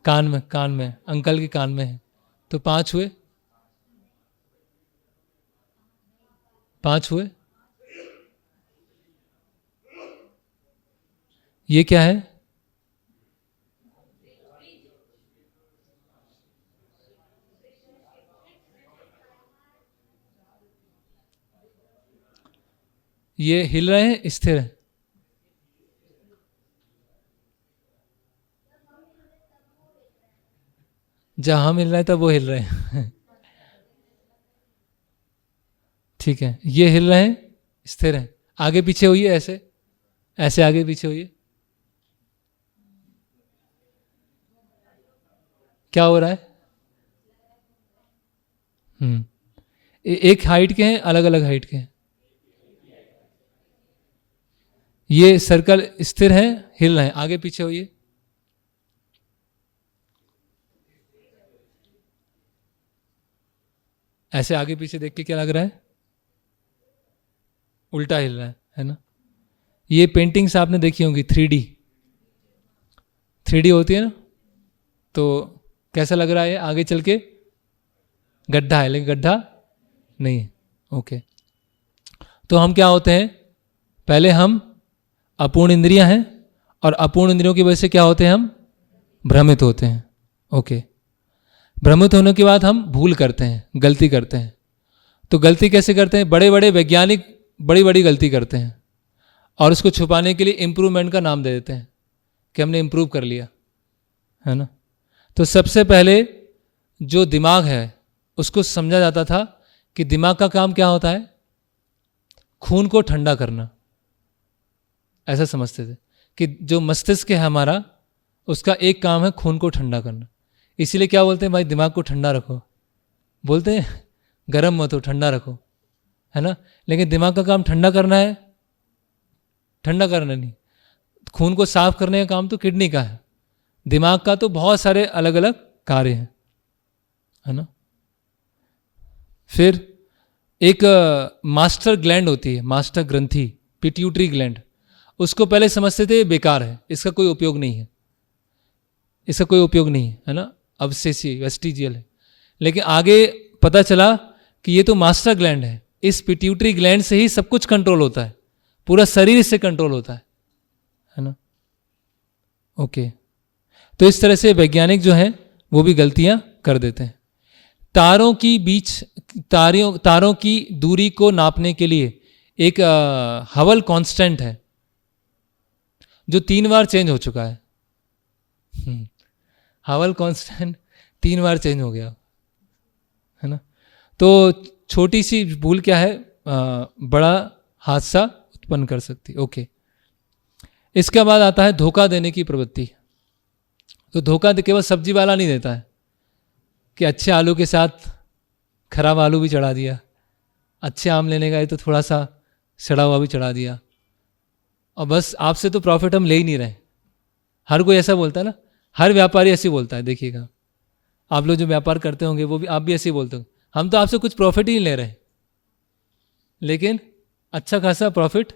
कान में अंकल के कान में है, तो 5 हुए, 5 हुए। ये क्या है, ये हिल रहे हैं, स्थिर है, जहां हम हिल रहे हैं तब वो हिल रहे हैं ठीक है, ये हिल रहे हैं, स्थिर है, आगे पीछे होइए, ऐसे ऐसे आगे पीछे होइए, क्या हो रहा है, एक हाइट के हैं, अलग अलग हाइट के हैं। ये सर्कल स्थिर है, हिल रहे हैं, आगे पीछे होइए, ऐसे आगे पीछे देख के क्या लग रहा है, उल्टा हिल रहा है ना। ये पेंटिंग्स आपने देखी होंगी 3D होती है ना, तो कैसा लग रहा है, आगे चल के गड्ढा है, लेकिन गड्ढा नहीं है। ओके, तो हम क्या होते हैं, पहले हम अपूर्ण इंद्रियां हैं, और अपूर्ण इंद्रियों की वजह से क्या होते हैं, हम भ्रमित होते हैं। ओके, भ्रमित होने के बाद हम भूल करते हैं, गलती करते हैं। तो गलती कैसे करते हैं? बड़े बड़े वैज्ञानिक बड़ी बड़ी गलती करते हैं और उसको छुपाने के लिए इम्प्रूवमेंट का नाम दे देते हैं कि हमने इम्प्रूव कर लिया, है ना। तो सबसे पहले जो दिमाग है उसको समझा जाता था कि दिमाग का काम क्या होता है? खून को ठंडा करना। ऐसा समझते थे कि जो मस्तिष्क है हमारा, उसका एक काम है खून को ठंडा करना। इसीलिए क्या बोलते हैं? भाई दिमाग को ठंडा रखो। बोलते हैं गर्म मत हो, ठंडा रखो, है ना। लेकिन दिमाग का काम ठंडा करना है, ठंडा करना नहीं। खून को साफ करने का काम तो किडनी का है। दिमाग का तो बहुत सारे अलग अलग कार्य हैं, है ना। फिर एक मास्टर ग्लैंड होती है, मास्टर ग्रंथि, पिट्यूटरी ग्लैंड। उसको पहले समझते थे बेकार है, इसका कोई उपयोग नहीं है, इसका कोई उपयोग नहीं है ना, अवशेषी वेस्टिजियल है। लेकिन आगे पता चला कि ये तो मास्टर ग्लैंड है, इस पिट्यूटरी ग्लैंड से ही सब कुछ कंट्रोल होता है, पूरा शरीर इससे कंट्रोल होता है ना। ओके, तो इस तरह से वैज्ञानिक जो हैं वो भी गलतियां कर देते हैं। तारों की दूरी को नापने के लिए एक हबल कांस्टेंट है जो 3 बार चेंज हो चुका है। हबल कांस्टेंट 3 बार चेंज हो गया, है ना। तो छोटी सी भूल क्या है, बड़ा हादसा उत्पन्न कर सकती। ओके, इसके बाद आता है धोखा देने की प्रवृत्ति। तो धोखा केवल सब्जी वाला नहीं देता है कि अच्छे आलू के साथ खराब आलू भी चढ़ा दिया, अच्छे आम लेने गए तो थोड़ा सा सड़ा हुआ भी चढ़ा दिया, और बस आपसे तो प्रॉफिट हम ले ही नहीं रहे। हर कोई ऐसा बोलता है ना, हर व्यापारी ऐसे बोलता है। देखिएगा आप लोग जो व्यापार करते होंगे वो भी, आप भी ऐसे ही बोलते होंगे, हम तो आपसे कुछ प्रॉफिट ही नहीं ले रहे, लेकिन अच्छा खासा प्रॉफिट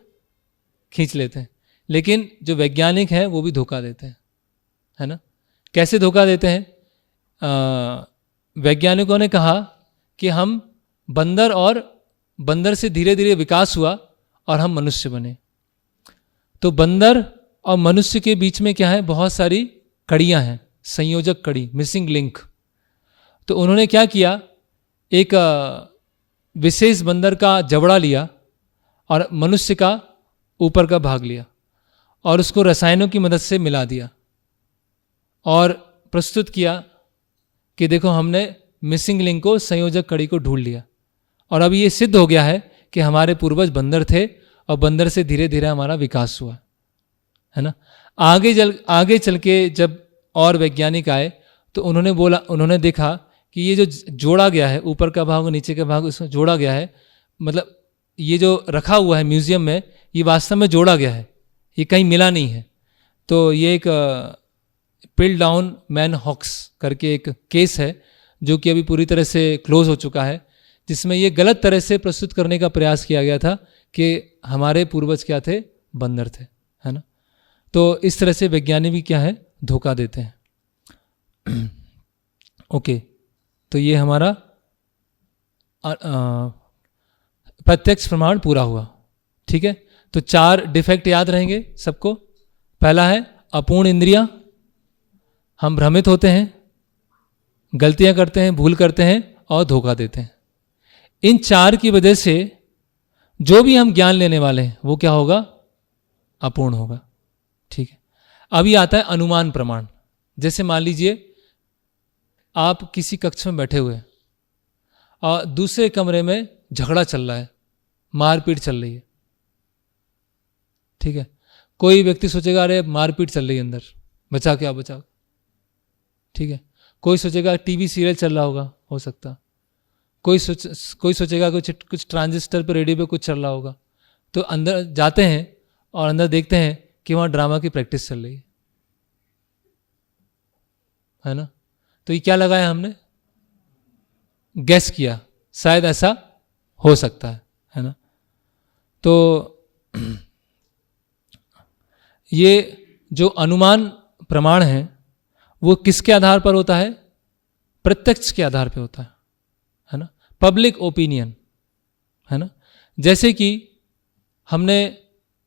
खींच लेते हैं। लेकिन जो वैज्ञानिक हैं वो भी धोखा देते हैं, है ना। कैसे धोखा देते हैं? वैज्ञानिकों ने कहा कि हम बंदर से धीरे धीरे विकास हुआ और हम मनुष्य बने। तो बंदर और मनुष्य के बीच में क्या है? बहुत सारी कड़ियां हैं, संयोजक कड़ी, मिसिंग लिंक। तो उन्होंने क्या किया, एक विशेष बंदर का जबड़ा लिया और मनुष्य का ऊपर का भाग लिया और उसको रसायनों की मदद से मिला दिया और प्रस्तुत किया कि देखो हमने मिसिंग लिंक को, संयोजक कड़ी को ढूंढ लिया। और अब ये सिद्ध हो गया है कि हमारे पूर्वज बंदर थे और बंदर से धीरे धीरे हमारा विकास हुआ, है ना। आगे चल के जब और वैज्ञानिक आए तो उन्होंने देखा कि ये जो जोड़ा गया है, ऊपर का भाग और नीचे का भाग उसमें जोड़ा गया है, मतलब ये जो रखा हुआ है म्यूजियम में, ये वास्तव में जोड़ा गया है, ये कहीं मिला नहीं है। तो ये एक पिल्डाउन मैन हॉक्स करके एक केस है जो कि अभी पूरी तरह से क्लोज हो चुका है, जिसमें ये गलत तरह से प्रस्तुत करने का प्रयास किया गया था कि हमारे पूर्वज क्या थे? बंदर थे, है ना। तो इस तरह से वैज्ञानिक भी क्या है? धोखा देते हैं। ओके, तो ये हमारा प्रत्यक्ष प्रमाण पूरा हुआ, ठीक है। तो 4 डिफेक्ट याद रहेंगे सबको। पहला है अपूर्ण इंद्रियां, हम भ्रमित होते हैं, गलतियां करते हैं, भूल करते हैं और धोखा देते हैं। इन 4 की वजह से जो भी हम ज्ञान लेने वाले हैं वो क्या होगा? अपूर्ण होगा, ठीक है। अभी आता है अनुमान प्रमाण। जैसे मान लीजिए आप किसी कक्ष में बैठे हुए हैं और दूसरे कमरे में झगड़ा चल रहा है, मारपीट चल रही है, ठीक है। कोई व्यक्ति सोचेगा अरे मारपीट चल रही है अंदर, बचा क्या बचा, ठीक है। कोई सोचेगा टीवी सीरियल चल रहा होगा, हो सकता। कोई सोचेगा कुछ ट्रांजिस्टर पर रेडियो पे कुछ चल रहा होगा। तो अंदर जाते हैं और अंदर देखते हैं कि वहाँ ड्रामा की प्रैक्टिस चल रही है ना। तो ये क्या लगाया हमने? गैस किया, शायद ऐसा हो सकता है ना। तो ये जो अनुमान प्रमाण है वो किसके आधार पर होता है? प्रत्यक्ष के आधार पर होता है ना, पब्लिक ओपिनियन, है ना। जैसे कि हमने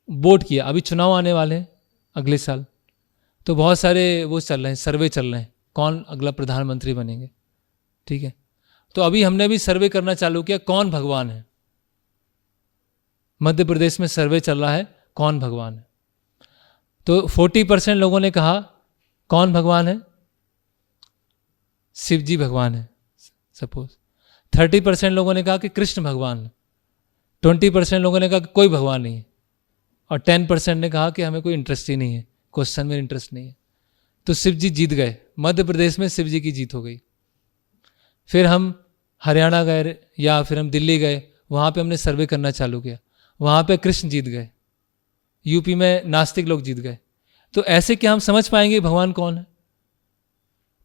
वोट किया, अभी चुनाव आने वाले हैं अगले साल, तो बहुत सारे वो चल रहे हैं, सर्वे चल रहे हैं, कौन अगला प्रधानमंत्री बनेंगे, ठीक है। तो अभी हमने भी सर्वे करना चालू किया, कौन भगवान है। मध्य प्रदेश में सर्वे चल रहा है, कौन भगवान है। तो 40% लोगों ने कहा कौन भगवान है, शिव जी भगवान है सपोज। 30% लोगों ने कहा कि कृष्ण भगवान है। 20% लोगों ने कहा कि कोई भगवान नहीं है। और 10% ने कहा कि हमें कोई इंटरेस्ट ही नहीं है, क्वेश्चन में इंटरेस्ट नहीं है। तो शिव जी जीत गए, मध्य प्रदेश में शिव जी की जीत हो गई। फिर हम हरियाणा गए या फिर हम दिल्ली गए, वहाँ पे हमने सर्वे करना चालू किया, वहाँ पे कृष्ण जीत गए। यूपी में नास्तिक लोग जीत गए। तो ऐसे क्या हम समझ पाएंगे भगवान कौन है?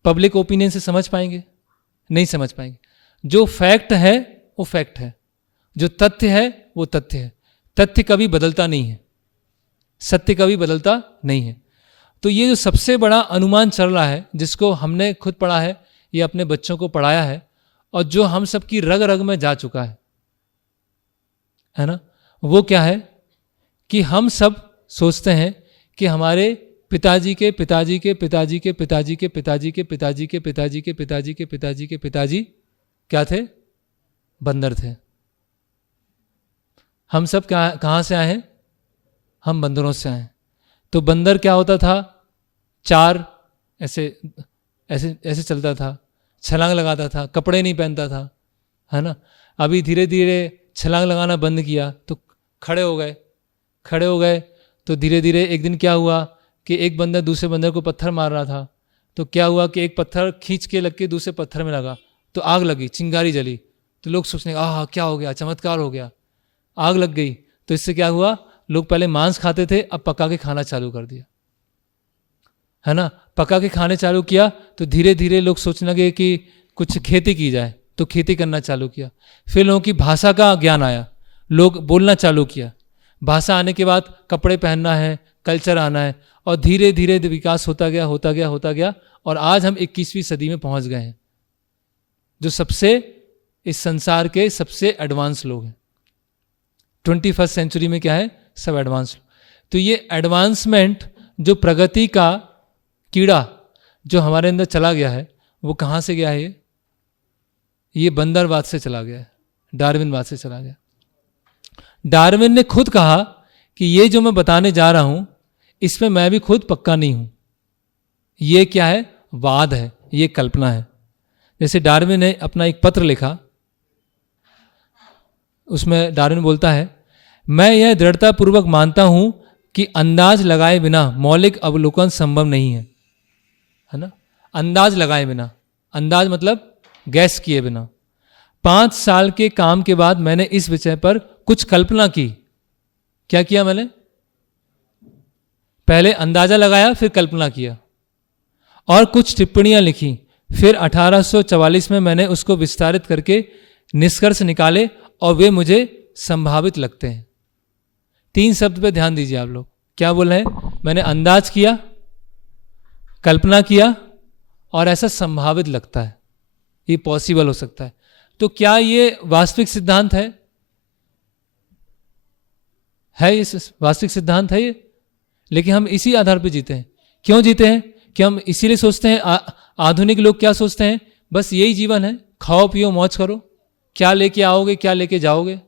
पब्लिक ओपिनियन से समझ पाएंगे? नहीं समझ पाएंगे। जो फैक्ट है वो फैक्ट है, जो तथ्य है वो तथ्य है। तथ्य कभी बदलता नहीं है, सत्य कभी बदलता नहीं है। तो ये जो सबसे बड़ा अनुमान चल रहा है, जिसको हमने खुद पढ़ा है, ये अपने बच्चों को पढ़ाया है, और जो हम सबकी रग रग में जा चुका है ना, वो क्या है कि हम सब सोचते हैं कि हमारे पिताजी के पिताजी के पिताजी के पिताजी के पिताजी के पिताजी के पिताजी के पिताजी के पिताजी के पिताजी क्या थे? बंदर थे। हम सब कहाँ से आए हैं? हम बंदरों से आए। तो बंदर क्या होता था? चार ऐसे ऐसे ऐसे चलता था, छलांग लगाता था, कपड़े नहीं पहनता था, है ना। अभी धीरे धीरे छलांग लगाना बंद किया तो खड़े हो गए। तो धीरे धीरे एक दिन क्या हुआ कि एक बंदर दूसरे बंदर को पत्थर मार रहा था। तो क्या हुआ कि एक पत्थर खींच के लग के दूसरे पत्थर में लगा, तो आग लगी, चिंगारी जली। तो लोग सोचने आह क्या हो गया, चमत्कार हो गया, आग लग गई। तो इससे क्या हुआ, लोग पहले मांस खाते थे, अब पका के खाना चालू कर दिया, है ना। पका के खाने चालू किया तो धीरे धीरे लोग सोचने लगे कि कुछ खेती की जाए, तो खेती करना चालू किया। फिर लोगों की भाषा का ज्ञान आया, लोग बोलना चालू किया। भाषा आने के बाद कपड़े पहनना है, कल्चर आना है, और धीरे धीरे विकास होता गया और आज हम 21वीं सदी में पहुंच गए हैं, जो सबसे इस संसार के सबसे एडवांस लोग हैं। 21st सेंचुरी में क्या है, सब एडवांस। तो ये एडवांसमेंट, जो प्रगति का कीड़ा जो हमारे अंदर चला गया है, वो कहाँ से गया है? ये बंदरवाद से चला गया है, डार्विनवाद से चला गया। डार्विन ने खुद कहा कि ये जो मैं बताने जा रहा हूं, इसमें मैं भी खुद पक्का नहीं हूं। ये क्या है? वाद है, ये कल्पना है। जैसे डार्विन ने अपना एक पत्र लिखा, उसमें डार्विन बोलता है, मैं यह दृढ़तापूर्वक मानता हूं कि अंदाज लगाए बिना मौलिक अवलोकन संभव नहीं है ना। अंदाज लगाए बिना, अंदाज मतलब गैस किए बिना। 5 साल के काम के बाद मैंने इस विषय पर कुछ कल्पना की। क्या किया मैंने? पहले अंदाजा लगाया, फिर कल्पना किया और कुछ टिप्पणियां लिखी। फिर 1844 में मैंने उसको विस्तारित करके निष्कर्ष निकाले और वे मुझे संभावित लगते हैं। 3 शब्द पे ध्यान दीजिए आप लोग। क्या बोल रहे हैं? मैंने अंदाज किया, कल्पना किया और ऐसा संभावित लगता है, ये पॉसिबल हो सकता है। तो क्या ये वास्तविक सिद्धांत है? ये वास्तविक सिद्धांत है ये। लेकिन हम इसी आधार पे जीते हैं। क्यों जीते हैं? कि हम इसीलिए सोचते हैं, आधुनिक लोग क्या सोचते हैं, बस यही जीवन है, खाओ पियो मौज करो, क्या लेके आओगे क्या लेके जाओगे,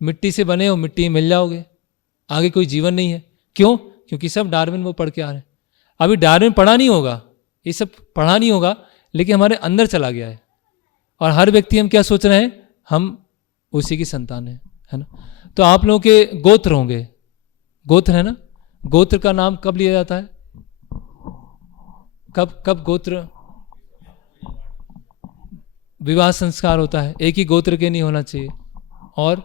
मिट्टी से बने हो मिट्टी में मिल जाओगे, आगे कोई जीवन नहीं है। क्यों? क्योंकि सब डार्विन वो पढ़ के आ रहे हैं। अभी डार्विन पढ़ा नहीं होगा, ये सब पढ़ा नहीं होगा, लेकिन हमारे अंदर चला गया है। और हर व्यक्ति हम क्या सोच रहे हैं, हम उसी की संतान है ना। तो आप लोगों के गोत्र होंगे, गोत्र है ना। गोत्र का नाम कब लिया जाता है? कब गोत्र? विवाह संस्कार होता है, एक ही गोत्र के नहीं होना चाहिए, और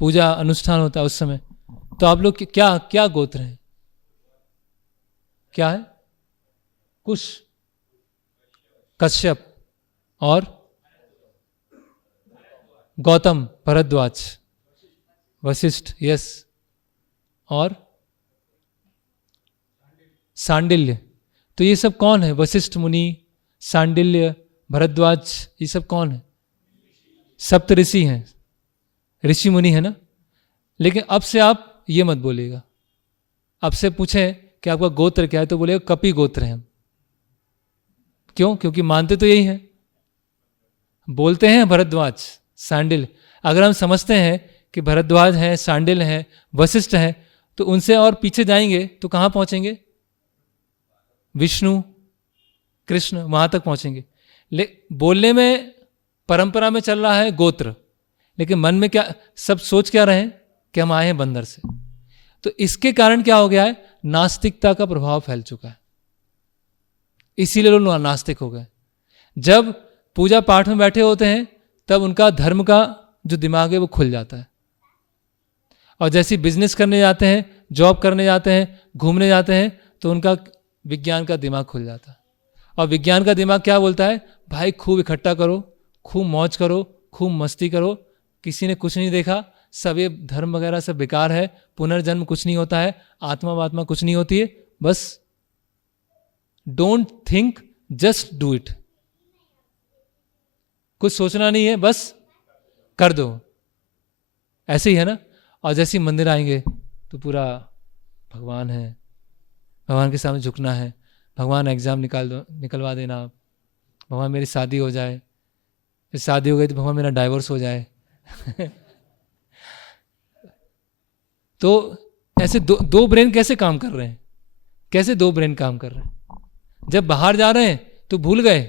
पूजा अनुष्ठान होता है उस समय। तो आप लोग क्या क्या गोत्र हैं? क्या है? कुश, कश्यप और गौतम, भरद्वाज, वशिष्ठ, यस, और सांडिल्य। तो ये सब कौन है? वशिष्ठ मुनि, सांडिल्य, भरद्वाज, ये सब कौन है? सप्त ऋषि हैं, ऋषि मुनि है ना। लेकिन अब से आप ये मत बोलिएगा, अब से पूछें कि आपका गोत्र क्या है, तो बोलेगा कपि गोत्र है हम। क्यों? क्योंकि मानते तो यही है, बोलते हैं भरद्वाज, सांडिल। अगर हम समझते हैं कि भरद्वाज हैं, सांडिल हैं, वशिष्ठ हैं, तो उनसे और पीछे जाएंगे तो कहाँ पहुंचेंगे? विष्णु, कृष्ण, वहां तक पहुंचेंगे। बोलने में परंपरा में चल रहा है गोत्र, लेकिन मन में क्या सब सोच क्या रहे हैं कि हम आए हैं बंदर से। तो इसके कारण क्या हो गया है? नास्तिकता का प्रभाव फैल चुका है, इसीलिए लोग नास्तिक हो गए। जब पूजा पाठ में बैठे होते हैं तब उनका धर्म का जो दिमाग है वो खुल जाता है, और जैसे बिजनेस करने जाते हैं, जॉब करने जाते हैं, घूमने जाते हैं, तो उनका विज्ञान का दिमाग खुल जाता है। और विज्ञान का दिमाग क्या बोलता है? भाई खूब इकट्ठा करो, खूब मौज करो, खूब मस्ती करो, किसी ने कुछ नहीं देखा, सब ये धर्म वगैरह सब बेकार है, पुनर्जन्म कुछ नहीं होता है, आत्मा वात्मा कुछ नहीं होती है, बस don't think, just do it. कुछ सोचना नहीं है, बस कर दो। ऐसे ही है ना। और जैसे ही मंदिर आएंगे तो पूरा भगवान है, भगवान के सामने झुकना है, भगवान एग्जाम निकलवा देना आप, भगवान मेरी शादी हो जाए, फिर शादी हो गई तो भगवान मेरा डाइवोर्स हो जाए। तो ऐसे दो ब्रेन कैसे काम कर रहे हैं? कैसे दो ब्रेन काम कर रहे हैं? जब बाहर जा रहे हैं तो भूल गए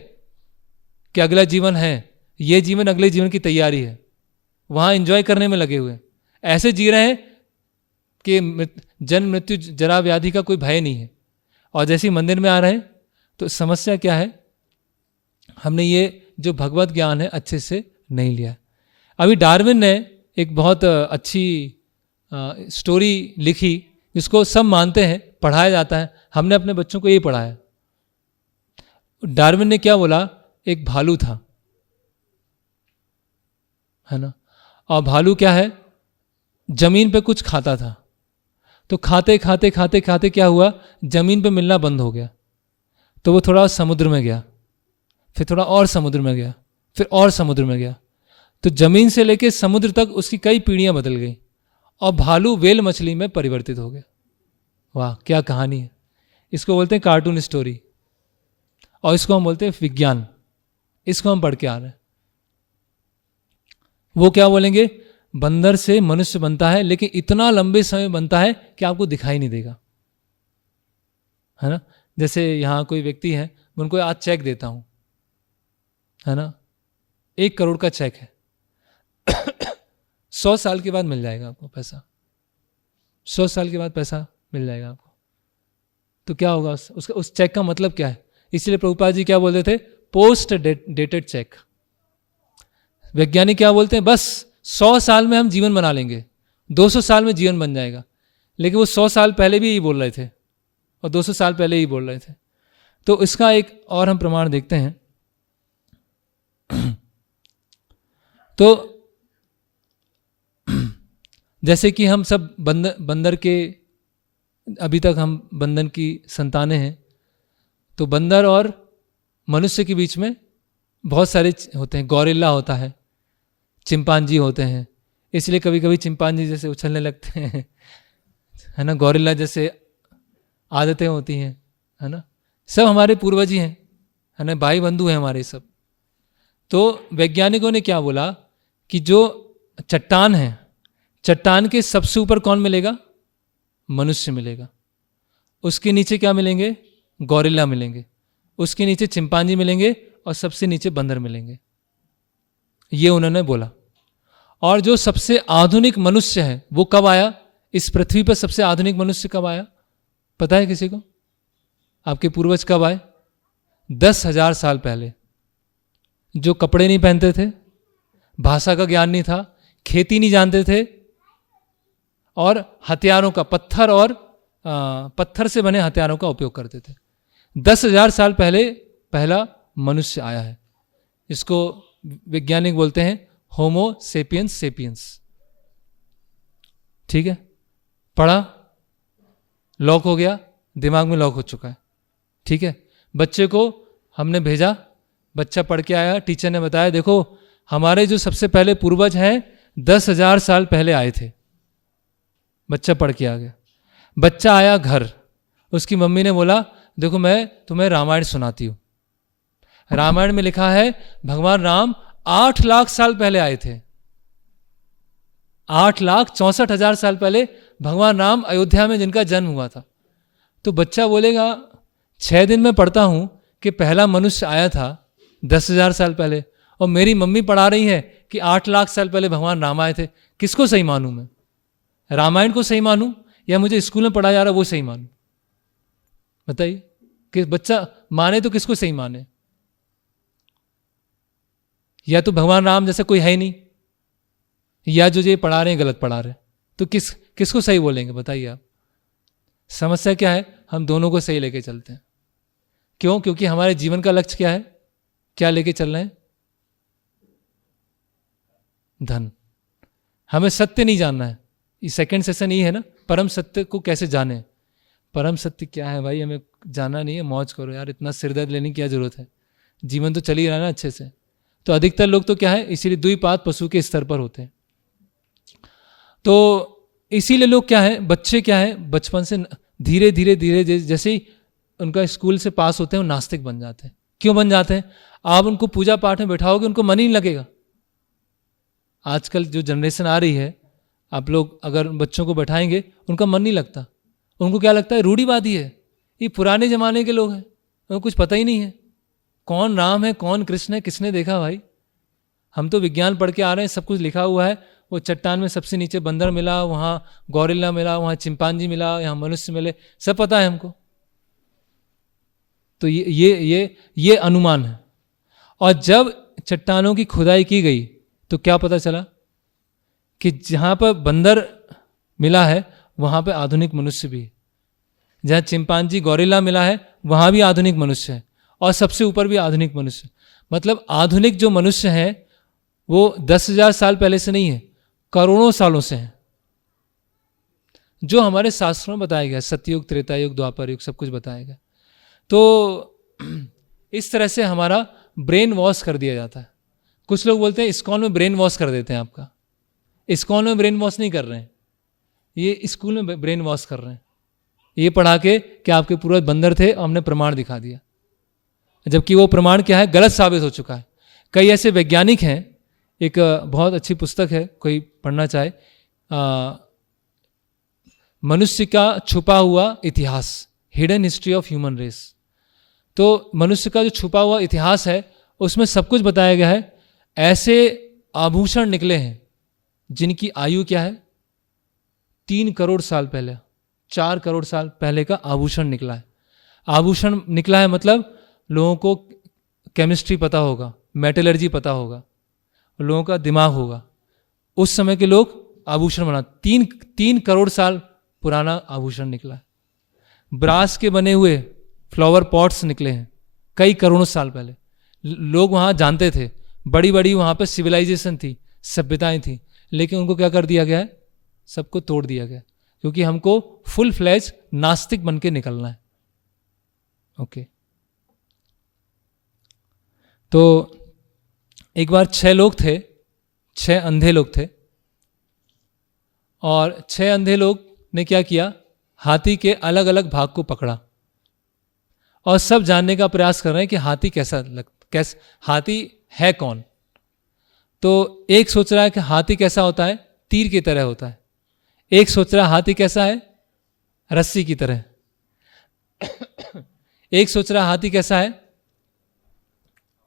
कि अगला जीवन है, ये जीवन अगले जीवन की तैयारी है, वहां एंजॉय करने में लगे हुए। ऐसे जी रहे हैं कि जन्म मृत्यु जरा व्याधि का कोई भय नहीं है। और जैसे ही मंदिर में आ रहे हैं तो समस्या क्या है? हमने ये जो भगवत ज्ञान है अच्छे से नहीं लिया। अभी डार्विन ने एक बहुत अच्छी स्टोरी लिखी, जिसको सब मानते हैं, पढ़ाया जाता है, हमने अपने बच्चों को यही पढ़ाया। डार्विन ने क्या बोला? एक भालू था, है ना, और भालू क्या है? जमीन पे कुछ खाता था, तो खाते खाते खाते खाते क्या हुआ? जमीन पे मिलना बंद हो गया। तो वो थोड़ा समुद्र में गया, फिर थोड़ा और समुद्र में गया, फिर और समुद्र में गया, तो जमीन से लेके समुद्र तक उसकी कई पीढ़ियां बदल गई, और भालू वेल मछली में परिवर्तित हो गया। वाह, क्या कहानी है! इसको बोलते हैं कार्टून स्टोरी, और इसको हम बोलते हैं विज्ञान। इसको हम पढ़ के आ रहे हैं। वो क्या बोलेंगे? बंदर से मनुष्य बनता है, लेकिन इतना लंबे समय बनता है कि आपको दिखाई नहीं देगा, है ना। जैसे यहां कोई व्यक्ति है, मैं उनको आज चेक देता हूं, है ना, 1 करोड़ का चेक है। 100 साल के बाद मिल जाएगा आपको पैसा, 100 साल के बाद पैसा मिल जाएगा आपको। तो क्या होगा उस चेक का मतलब क्या है? इसलिए प्रभुपाद जी क्या बोलते थे? Post dated cheque. वैज्ञानिक क्या बोलते हैं? बस 100 साल में हम जीवन बना लेंगे, 200 साल में जीवन बन जाएगा। लेकिन वो 100 साल पहले भी यही बोल रहे थे, और 200 साल पहले ही बोल रहे थे। तो इसका एक और हम प्रमाण देखते हैं। तो जैसे कि हम सब बंदर के, अभी तक हम बंदर की संतानें हैं, तो बंदर और मनुष्य के बीच में बहुत सारे होते हैं। गौरिल्ला होता है, चिंपांजी होते हैं, इसलिए कभी कभी चिंपांजी जैसे उछलने लगते हैं, है ना, गौरिल्ला जैसे आदतें होती हैं, है ना। सब हमारे पूर्वज ही हैं, है ना, भाई बंधु हैं हमारे सब। तो वैज्ञानिकों ने क्या बोला कि जो चट्टान है, चट्टान के सबसे ऊपर कौन मिलेगा? मनुष्य मिलेगा। उसके नीचे क्या मिलेंगे? गौरिल्ला मिलेंगे। उसके नीचे चिंपांजी मिलेंगे, और सबसे नीचे बंदर मिलेंगे। ये उन्होंने बोला। और जो सबसे आधुनिक मनुष्य है वो कब आया? इस पृथ्वी पर सबसे आधुनिक मनुष्य कब आया? पता है किसी को? आपके पूर्वज कब आए? 10,000 साल पहले। जो कपड़े नहीं पहनते थे, भाषा का ज्ञान नहीं था, खेती नहीं जानते थे, और हथियारों का पत्थर से बने हथियारों का उपयोग करते थे। 10,000 साल पहले पहला मनुष्य आया है। इसको वैज्ञानिक बोलते हैं होमो सेपियंस सेपियंस। ठीक है, पढ़ा, लॉक हो गया, दिमाग में लॉक हो चुका है। ठीक है, बच्चे को हमने भेजा, बच्चा पढ़ के आया, टीचर ने बताया देखो हमारे जो सबसे पहले पूर्वज हैं 10,000 साल पहले आए थे। बच्चा पढ़ के आ गया। बच्चा आया घर, उसकी मम्मी ने बोला देखो मैं तुम्हें रामायण सुनाती हूँ। रामायण में लिखा है भगवान राम 8 लाख साल पहले आए थे। 8,64,000 साल पहले भगवान राम अयोध्या में जिनका जन्म हुआ था। तो बच्चा बोलेगा 6 दिन में पढ़ता हूं कि पहला मनुष्य आया था 10,000 साल पहले, और मेरी मम्मी पढ़ा रही है कि 8 लाख साल पहले भगवान राम आए थे। किसको सही मानूं मैं? रामायण को सही मानूं या मुझे स्कूल में पढ़ाया जा रहा वो सही मानूं? बताइए कि बच्चा माने तो किसको सही माने? या तो भगवान राम जैसा कोई है ही नहीं, या जो ये पढ़ा रहे हैं गलत पढ़ा रहे हैं। तो किसको सही बोलेंगे बताइए आप? समस्या क्या है? हम दोनों को सही लेके चलते हैं। क्यों? क्योंकि हमारे जीवन का लक्ष्य क्या है? क्या लेके चल रहे हैं? धन। हमें सत्य नहीं जानना है। ये सेकंड सेशन ये है ना, परम सत्य को कैसे जाने। परम सत्य क्या है भाई? हमें जानना नहीं है। मौज करो यार, इतना सिरदर्द लेने की क्या जरूरत है? जीवन तो चल ही रहा है ना अच्छे से। तो अधिकतर लोग तो क्या है, इसीलिए द्विपाद पशु के स्तर पर होते हैं। तो इसीलिए लोग क्या है, बच्चे क्या है, बचपन से धीरे धीरे धीरे जैसे ही उनका स्कूल से पास होते हैं वो नास्तिक बन जाते हैं। क्यों बन जाते हैं? आप उनको पूजा पाठ में बैठाओगे उनको मन ही नहीं लगेगा। आजकल जो जनरेशन आ रही है, आप लोग अगर बच्चों को बैठाएंगे उनका मन नहीं लगता। उनको क्या लगता है? रूढ़िवादी है, ये पुराने जमाने के लोग हैं, उनको कुछ पता ही नहीं है कौन राम है कौन कृष्ण है, किसने देखा भाई? हम तो विज्ञान पढ़ के आ रहे हैं, सब कुछ लिखा हुआ है। वो चट्टान में सबसे नीचे बंदर मिला, वहाँ गौरिल्ला मिला, वहाँ चिंपांजी मिला, यहाँ मनुष्य मिले, सब पता है हमको। तो ये अनुमान है। और जब चट्टानों की खुदाई की गई तो क्या पता चला कि जहाँ पर बंदर मिला है वहाँ पे आधुनिक मनुष्य भी है, जहाँ चिंपांजी गौरिल्ला मिला है वहाँ भी आधुनिक मनुष्य है, और सबसे ऊपर भी आधुनिक मनुष्य। मतलब आधुनिक जो मनुष्य हैं वो 10,000 साल पहले से नहीं है, करोड़ों सालों से हैं। जो हमारे शास्त्रों में बताया गया, सतयुग त्रेता युग द्वापर युग सब कुछ बताया गया। तो इस तरह से हमारा ब्रेन वॉश कर दिया जाता है। कुछ लोग बोलते हैं इस्कॉन में ब्रेन वॉश कर देते हैं आपका। इस्कॉन में ब्रेन वॉश नहीं कर रहे हैं, ये स्कूल में ब्रेन वॉश कर रहे हैं, ये पढ़ा के कि आपके पूर्वज बंदर थे और हमने प्रमाण दिखा दिया, जबकि वो प्रमाण क्या है, गलत साबित हो चुका है। कई ऐसे वैज्ञानिक हैं, एक बहुत अच्छी पुस्तक है, कोई पढ़ना चाहे, मनुष्य का छुपा हुआ इतिहास, hidden history of human race. तो मनुष्य का जो छुपा हुआ इतिहास है उसमें सब कुछ बताया गया है। ऐसे आभूषण निकले हैं जिनकी आयु क्या है, 3 करोड़ साल पहले, 4 करोड़ साल पहले का आभूषण निकला है। आभूषण निकला है मतलब लोगों को केमिस्ट्री पता होगा, मेटलर्जी पता होगा, लोगों का दिमाग होगा। उस समय के लोग आभूषण बना, 3 करोड़ साल पुराना आभूषण निकला है। ब्रास के बने हुए फ्लावर पॉट्स निकले हैं कई करोड़ों साल पहले। लोग वहाँ जानते थे, बड़ी बड़ी वहाँ पे सिविलाइजेशन थी, सभ्यताएं थी, लेकिन उनको क्या कर दिया गया है, सबको तोड़ दिया गया, क्योंकि हमको फुल फ्लैज नास्तिक बन के निकलना है। ओके। तो एक बार 6 लोग थे, 6 अंधे लोग थे, और 6 अंधे लोग ने क्या किया, हाथी के अलग अलग भाग को पकड़ा और सब जानने का प्रयास कर रहे हैं कि हाथी कैसा हाथी है कौन। तो एक सोच रहा है कि हाथी कैसा होता है, तीर की तरह होता है। एक सोच रहा है हाथी कैसा है, रस्सी की तरह। एक सोच रहा है हाथी कैसा है,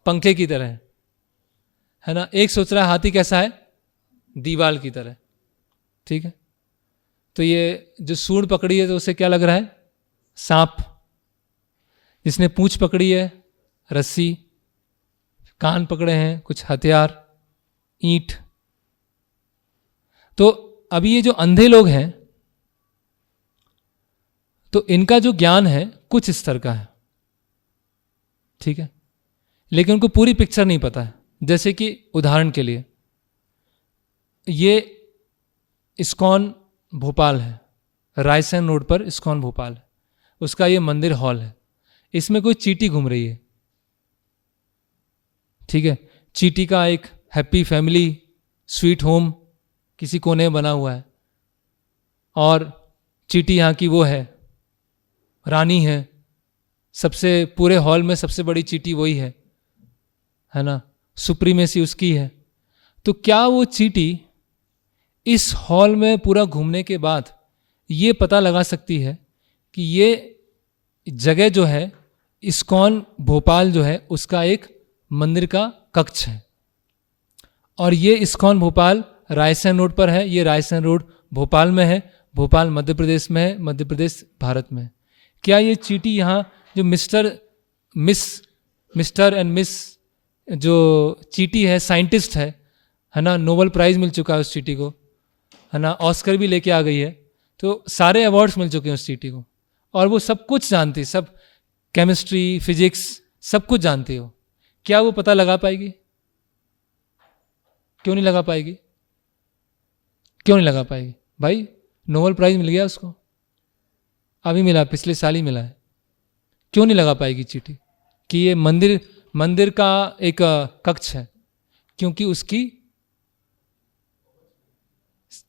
पंखे की तरह, है ना। एक सोच रहा है हाथी कैसा है, दीवाल की तरह। ठीक है। तो ये जो सूंड पकड़ी है तो उसे क्या लग रहा है, सांप। जिसने पूंछ पकड़ी है, रस्सी। कान पकड़े हैं, कुछ हथियार, ईंट। तो अभी ये जो अंधे लोग हैं तो इनका जो ज्ञान है कुछ स्तर का है, ठीक है, लेकिन उनको पूरी पिक्चर नहीं पता है। जैसे कि उदाहरण के लिए ये इस्कॉन भोपाल है, रायसेन रोड पर इस्कॉन भोपाल है, उसका ये मंदिर हॉल है। इसमें कोई चींटी घूम रही है, ठीक है। चींटी का एक हैप्पी फैमिली स्वीट होम किसी कोने में बना हुआ है, और चींटी यहाँ की वो है, रानी है। सबसे पूरे हॉल में सबसे बड़ी चींटी वही है ना। सुप्रीमेसी उसकी है। तो क्या वो चींटी इस हॉल में पूरा घूमने के बाद ये पता लगा सकती है कि ये जगह जो है इस्कॉन भोपाल जो है उसका एक मंदिर का कक्ष है, और ये इस्कॉन भोपाल रायसेन रोड पर है, ये रायसेन रोड भोपाल में है, भोपाल मध्य प्रदेश में है, मध्य प्रदेश भारत में है। क्या ये चींटी यहाँ जो मिस्टर एंड मिस जो चींटी है, साइंटिस्ट है ना, नोबेल प्राइज मिल चुका है उस चींटी को, है ना, ऑस्कर भी लेके आ गई है, तो सारे अवार्ड्स मिल चुके हैं उस चींटी को, और वो सब कुछ जानती है, सब केमिस्ट्री फिजिक्स सब कुछ जानती हो। क्या वो पता लगा पाएगी? क्यों नहीं लगा पाएगी? क्यों नहीं लगा पाएगी भाई? नोबेल प्राइज मिल गया उसको, अभी मिला, पिछले साल ही मिला है। क्यों नहीं लगा पाएगी चींटी कि ये मंदिर का एक कक्ष है? क्योंकि उसकी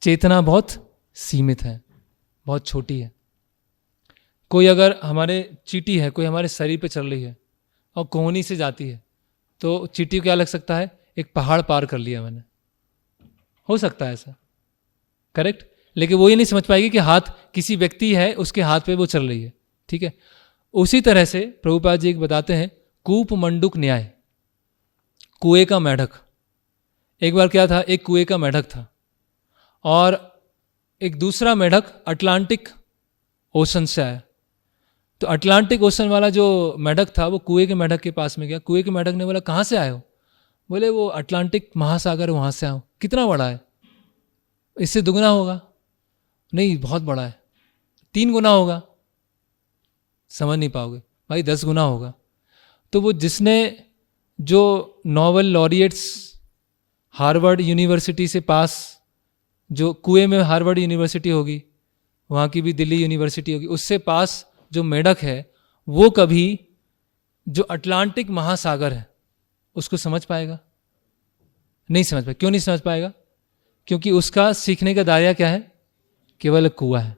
चेतना बहुत सीमित है, बहुत छोटी है। कोई अगर हमारे चींटी है, कोई हमारे शरीर पे चल रही है और कोहनी से जाती है, तो चींटी को क्या लग सकता है? एक पहाड़ पार कर लिया मैंने, हो सकता है ऐसा, करेक्ट। लेकिन वो ये नहीं समझ पाएगी कि हाथ किसी व्यक्ति है, उसके हाथ पे वो चल रही है, ठीक है। उसी तरह से प्रभुपाद जी एक बताते हैं, कूप मंडूक न्याय, कुएं का मेढक। एक बार क्या था, एक कुएं का मेढक था और एक दूसरा मेढक अटलांटिक ओशन से आया। तो अटलांटिक ओशन वाला जो मेढक था वो कुएं के मेढक के पास में गया। कुएं के मेढक ने बोला, कहाँ से आए हो? बोले, वो अटलांटिक महासागर वहाँ से आया हूँ। कितना बड़ा है? इससे दुगना होगा। नहीं, बहुत बड़ा है। 3 गुना होगा। समझ नहीं पाओगे भाई, 10 गुना होगा। तो वो जिसने जो नोबेल लॉरिएट्स हार्वर्ड यूनिवर्सिटी से पास, जो कुएं में हार्वर्ड यूनिवर्सिटी होगी, वहाँ की भी दिल्ली यूनिवर्सिटी होगी, उससे पास जो मेढक है वो कभी जो अटलांटिक महासागर है उसको समझ पाएगा? नहीं समझ पाएगा। क्यों नहीं समझ पाएगा? क्योंकि उसका सीखने का दायरा क्या है? केवल कुआं है।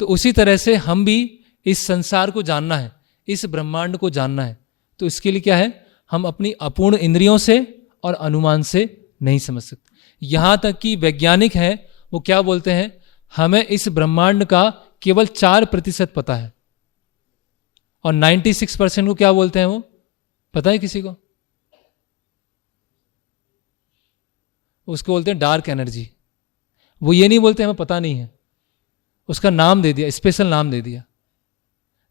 तो उसी तरह से हम भी इस संसार को जानना है, इस ब्रह्मांड को जानना है, तो इसके लिए क्या है? हम अपनी अपूर्ण इंद्रियों से और अनुमान से नहीं समझ सकते। यहां तक कि वैज्ञानिक हैं, वो क्या बोलते हैं? हमें इस ब्रह्मांड का केवल 4% पता है, और 96% को क्या बोलते हैं वो? पता है किसी को? उसको बोलते हैं डार्क एनर्जी। वो ये नहीं बोलते हमें पता नहीं है, उसका नाम दे दिया, स्पेशल नाम दे दिया।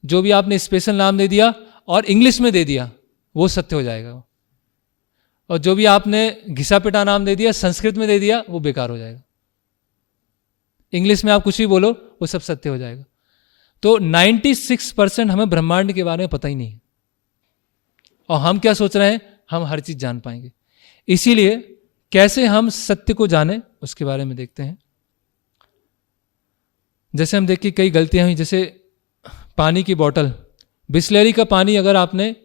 जो भी आपने स्पेशल नाम दे दिया और इंग्लिश में दे दिया, वो सत्य हो जाएगा। और जो भी आपने घिसा पिटा नाम दे दिया, संस्कृत में दे दिया, वो बेकार हो जाएगा। इंग्लिश में आप कुछ भी बोलो, वो सब सत्य हो जाएगा। तो 96% हमें ब्रह्मांड के बारे में पता ही नहीं है, और हम क्या सोच रहे हैं? हम हर चीज जान पाएंगे। इसीलिए कैसे हम सत्य को जाने, उसके बारे में देखते हैं। जैसे हम देखिए कई गलतियां हुई, जैसे पानी की बोतल, बिस्लेरी का पानी अगर आपने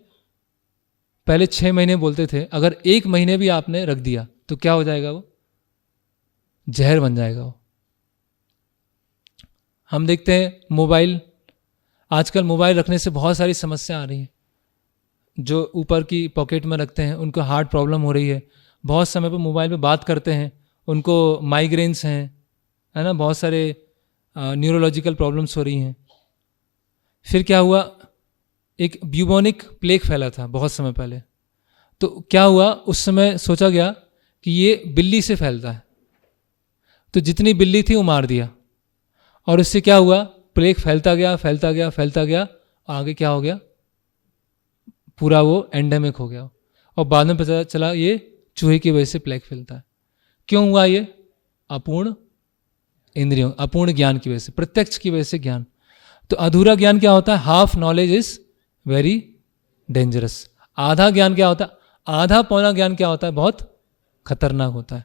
पहले 6 महीने बोलते थे, अगर 1 महीने भी आपने रख दिया तो क्या हो जाएगा? वो जहर बन जाएगा वो। हम देखते हैं मोबाइल, आजकल मोबाइल रखने से बहुत सारी समस्या आ रही हैं। जो ऊपर की पॉकेट में रखते हैं उनको हार्ट प्रॉब्लम हो रही है, बहुत समय पर मोबाइल पे बात करते हैं उनको माइग्रेन्स हैं, है ना, बहुत सारे न्यूरोलॉजिकल प्रॉब्लम्स हो रही हैं। फिर क्या हुआ? एक ब्यूबोनिक प्लेग फैला था बहुत समय पहले। तो क्या हुआ? उस समय सोचा गया कि ये बिल्ली से फैलता है, तो जितनी बिल्ली थी वो मार दिया, और उससे क्या हुआ? प्लेग फैलता गया फैलता गया फैलता गया, आगे क्या हो गया? पूरा वो एंडेमिक हो गया, और बाद में पता चला ये चूहे की वजह से प्लेग फैलता है। क्यों हुआ ये? अपूर्ण इंद्रियों, अपूर्ण ज्ञान की वजह से, प्रत्यक्ष की वजह से ज्ञान। तो अधूरा ज्ञान क्या होता है? Half knowledge is very dangerous. आधा ज्ञान क्या होता है? आधा पौना ज्ञान क्या होता है? बहुत खतरनाक होता है।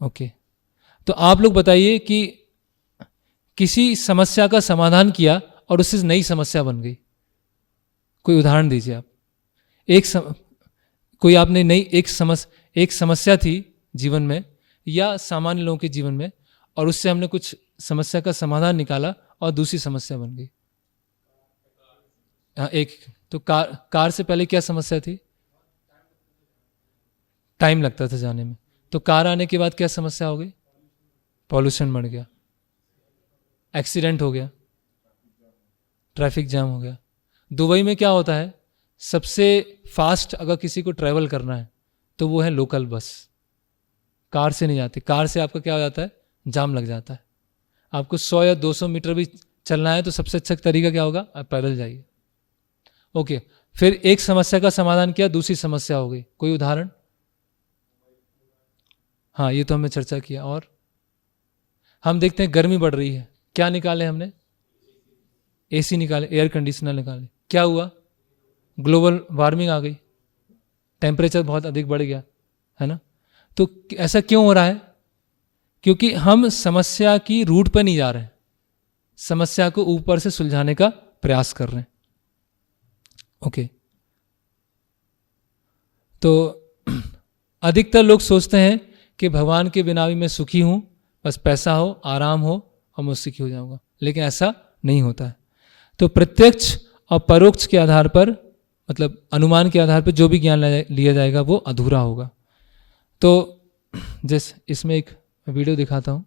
ओके, तो आप लोग बताइए कि किसी समस्या का समाधान किया और उससे नई समस्या बन गई, कोई उदाहरण दीजिए आप। कोई आपने नई एक समस्या थी जीवन में या सामान्य लोगों के जीवन में, और उससे हमने कुछ समस्या का समाधान निकाला और दूसरी समस्या बन गई। हाँ, एक तो कार से पहले क्या समस्या थी? टाइम लगता था जाने में। तो कार आने के बाद क्या समस्या हो गई? पॉल्यूशन बढ़ गया, एक्सीडेंट हो गया, ट्रैफिक जाम हो गया। दुबई में क्या होता है, सबसे फास्ट अगर किसी को ट्रैवल करना है तो वो है लोकल बस, कार से नहीं जाती। कार से आपका क्या हो जाता है, जाम लग जाता है। आपको 100 या 200 मीटर भी चलना है तो सबसे अच्छा तरीका क्या होगा, आप पैदल जाइए। ओके, फिर एक समस्या का समाधान किया, दूसरी समस्या हो गई। कोई उदाहरण? हाँ, ये तो हमने चर्चा किया। और हम देखते हैं गर्मी बढ़ रही है, क्या निकाले हमने? एसी निकाले, एयर कंडीशनर निकाले। क्या हुआ? ग्लोबल वार्मिंग आ गई, टेम्परेचर बहुत अधिक बढ़ गया, है ना। तो ऐसा क्यों हो रहा है? क्योंकि हम समस्या की रूट पर नहीं जा रहे हैं, समस्या को ऊपर से सुलझाने का प्रयास कर रहे हैं। ओके, तो अधिकतर लोग सोचते हैं कि भगवान के बिना भी मैं सुखी हूं, बस पैसा हो, आराम हो और मैं सुखी हो जाऊंगा, लेकिन ऐसा नहीं होता है। तो प्रत्यक्ष और परोक्ष के आधार पर, मतलब अनुमान के आधार पर जो भी ज्ञान लिया जाएगा वो अधूरा होगा। तो जैसे इसमें एक वीडियो दिखाता हूं।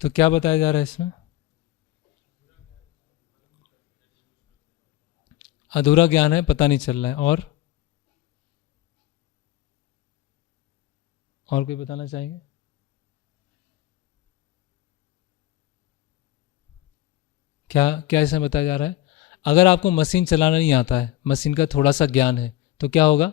तो क्या बताया जा रहा है इसमें? अधूरा ज्ञान है, पता नहीं चल रहा है। और कोई बताना चाहेंगे? क्या क्या इसमें बताया जा रहा है? अगर आपको मशीन चलाना नहीं आता है, मशीन का थोड़ा सा ज्ञान है, तो क्या होगा,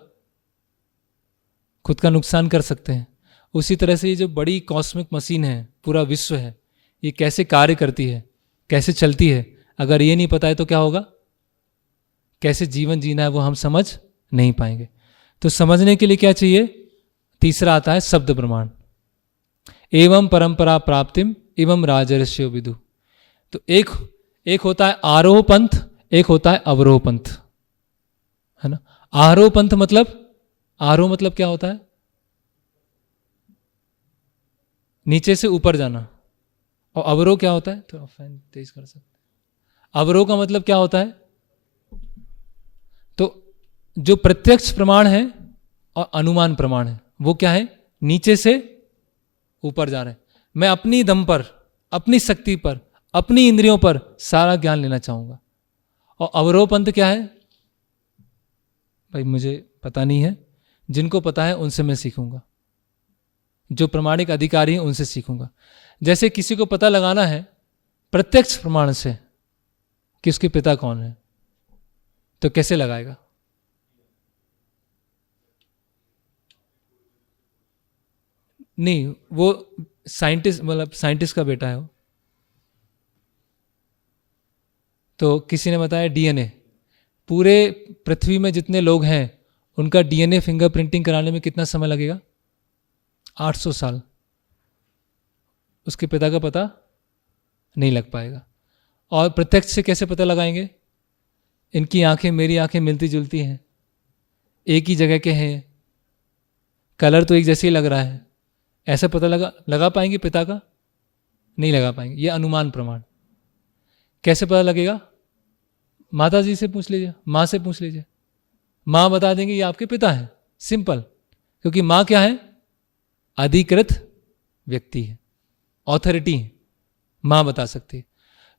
खुद का नुकसान कर सकते हैं। उसी तरह से ये जो बड़ी कॉस्मिक मशीन है, पूरा विश्व है, ये कैसे कार्य करती है, कैसे चलती है, अगर ये नहीं पता है तो क्या होगा, कैसे जीवन जीना है वो हम समझ नहीं पाएंगे। तो समझने के लिए क्या चाहिए? तीसरा आता है शब्द प्रमाण। एवं परंपरा प्राप्तिम एवं राजर्षियो विदु। तो एक होता है आरोह पंथ, एक होता है अवरोह पंथ, है ना। आरोह पंथ मतलब, आरोह मतलब क्या होता है, नीचे से ऊपर जाना। और अवरोह क्या होता है, थोड़ा फैन तेज कर सकते, अवरोह का मतलब क्या होता है, तो जो प्रत्यक्ष प्रमाण है और अनुमान प्रमाण है वो क्या है, नीचे से ऊपर जा रहे हैं। मैं अपनी दम पर, अपनी शक्ति पर, अपनी इंद्रियों पर सारा ज्ञान लेना चाहूंगा। और अवरोह पंथ क्या है, भाई मुझे पता नहीं है, जिनको पता है उनसे मैं सीखूंगा, जो प्रमाणिक अधिकारी हैं उनसे सीखूंगा। जैसे किसी को पता लगाना है प्रत्यक्ष प्रमाण से कि उसके पिता कौन है, तो कैसे लगाएगा? नहीं, वो साइंटिस्ट, मतलब साइंटिस्ट का बेटा है वो। तो किसी ने बताया डीएनए, पूरे पृथ्वी में जितने लोग हैं उनका डीएनए फिंगरप्रिंटिंग कराने में कितना समय लगेगा? 800 साल। उसके पिता का पता नहीं लग पाएगा। और प्रत्यक्ष से कैसे पता लगाएंगे? इनकी आंखें मेरी आंखें मिलती जुलती हैं, एक ही जगह के हैं, कलर तो एक जैसे ही लग रहा है, ऐसे पता लगा पाएंगे पिता का? नहीं लगा पाएंगे। ये अनुमान प्रमाण। कैसे पता लगेगा? माता जी से पूछ लीजिए, माँ से पूछ लीजिए, माँ बता देंगे ये आपके पिता हैं, सिंपल। क्योंकि माँ क्या है, अधिकृत व्यक्ति है, ऑथोरिटी है, माँ बता सकती है।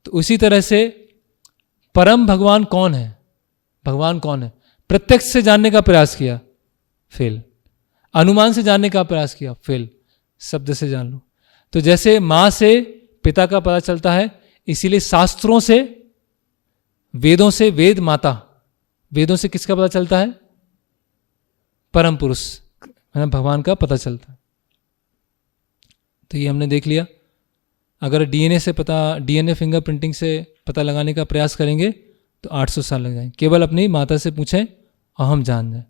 तो उसी तरह से परम भगवान कौन है, भगवान कौन है, प्रत्यक्ष से जानने का प्रयास किया, फेल। अनुमान से जानने का प्रयास किया, फेल, शब्द से जान लो। तो जैसे माँ से पिता का पता चलता है, इसीलिए शास्त्रों से, वेदों से, वेद माता, वेदों से किसका पता चलता है? परम पुरुष, है ना, भगवान का पता चलता है। तो ये हमने देख लिया। अगर डीएनए से पता, डीएनए फिंगरप्रिंटिंग से पता लगाने का प्रयास करेंगे तो 800 साल लग जाएंगे। केवल अपनी माता से पूछें और हम जान जाएं।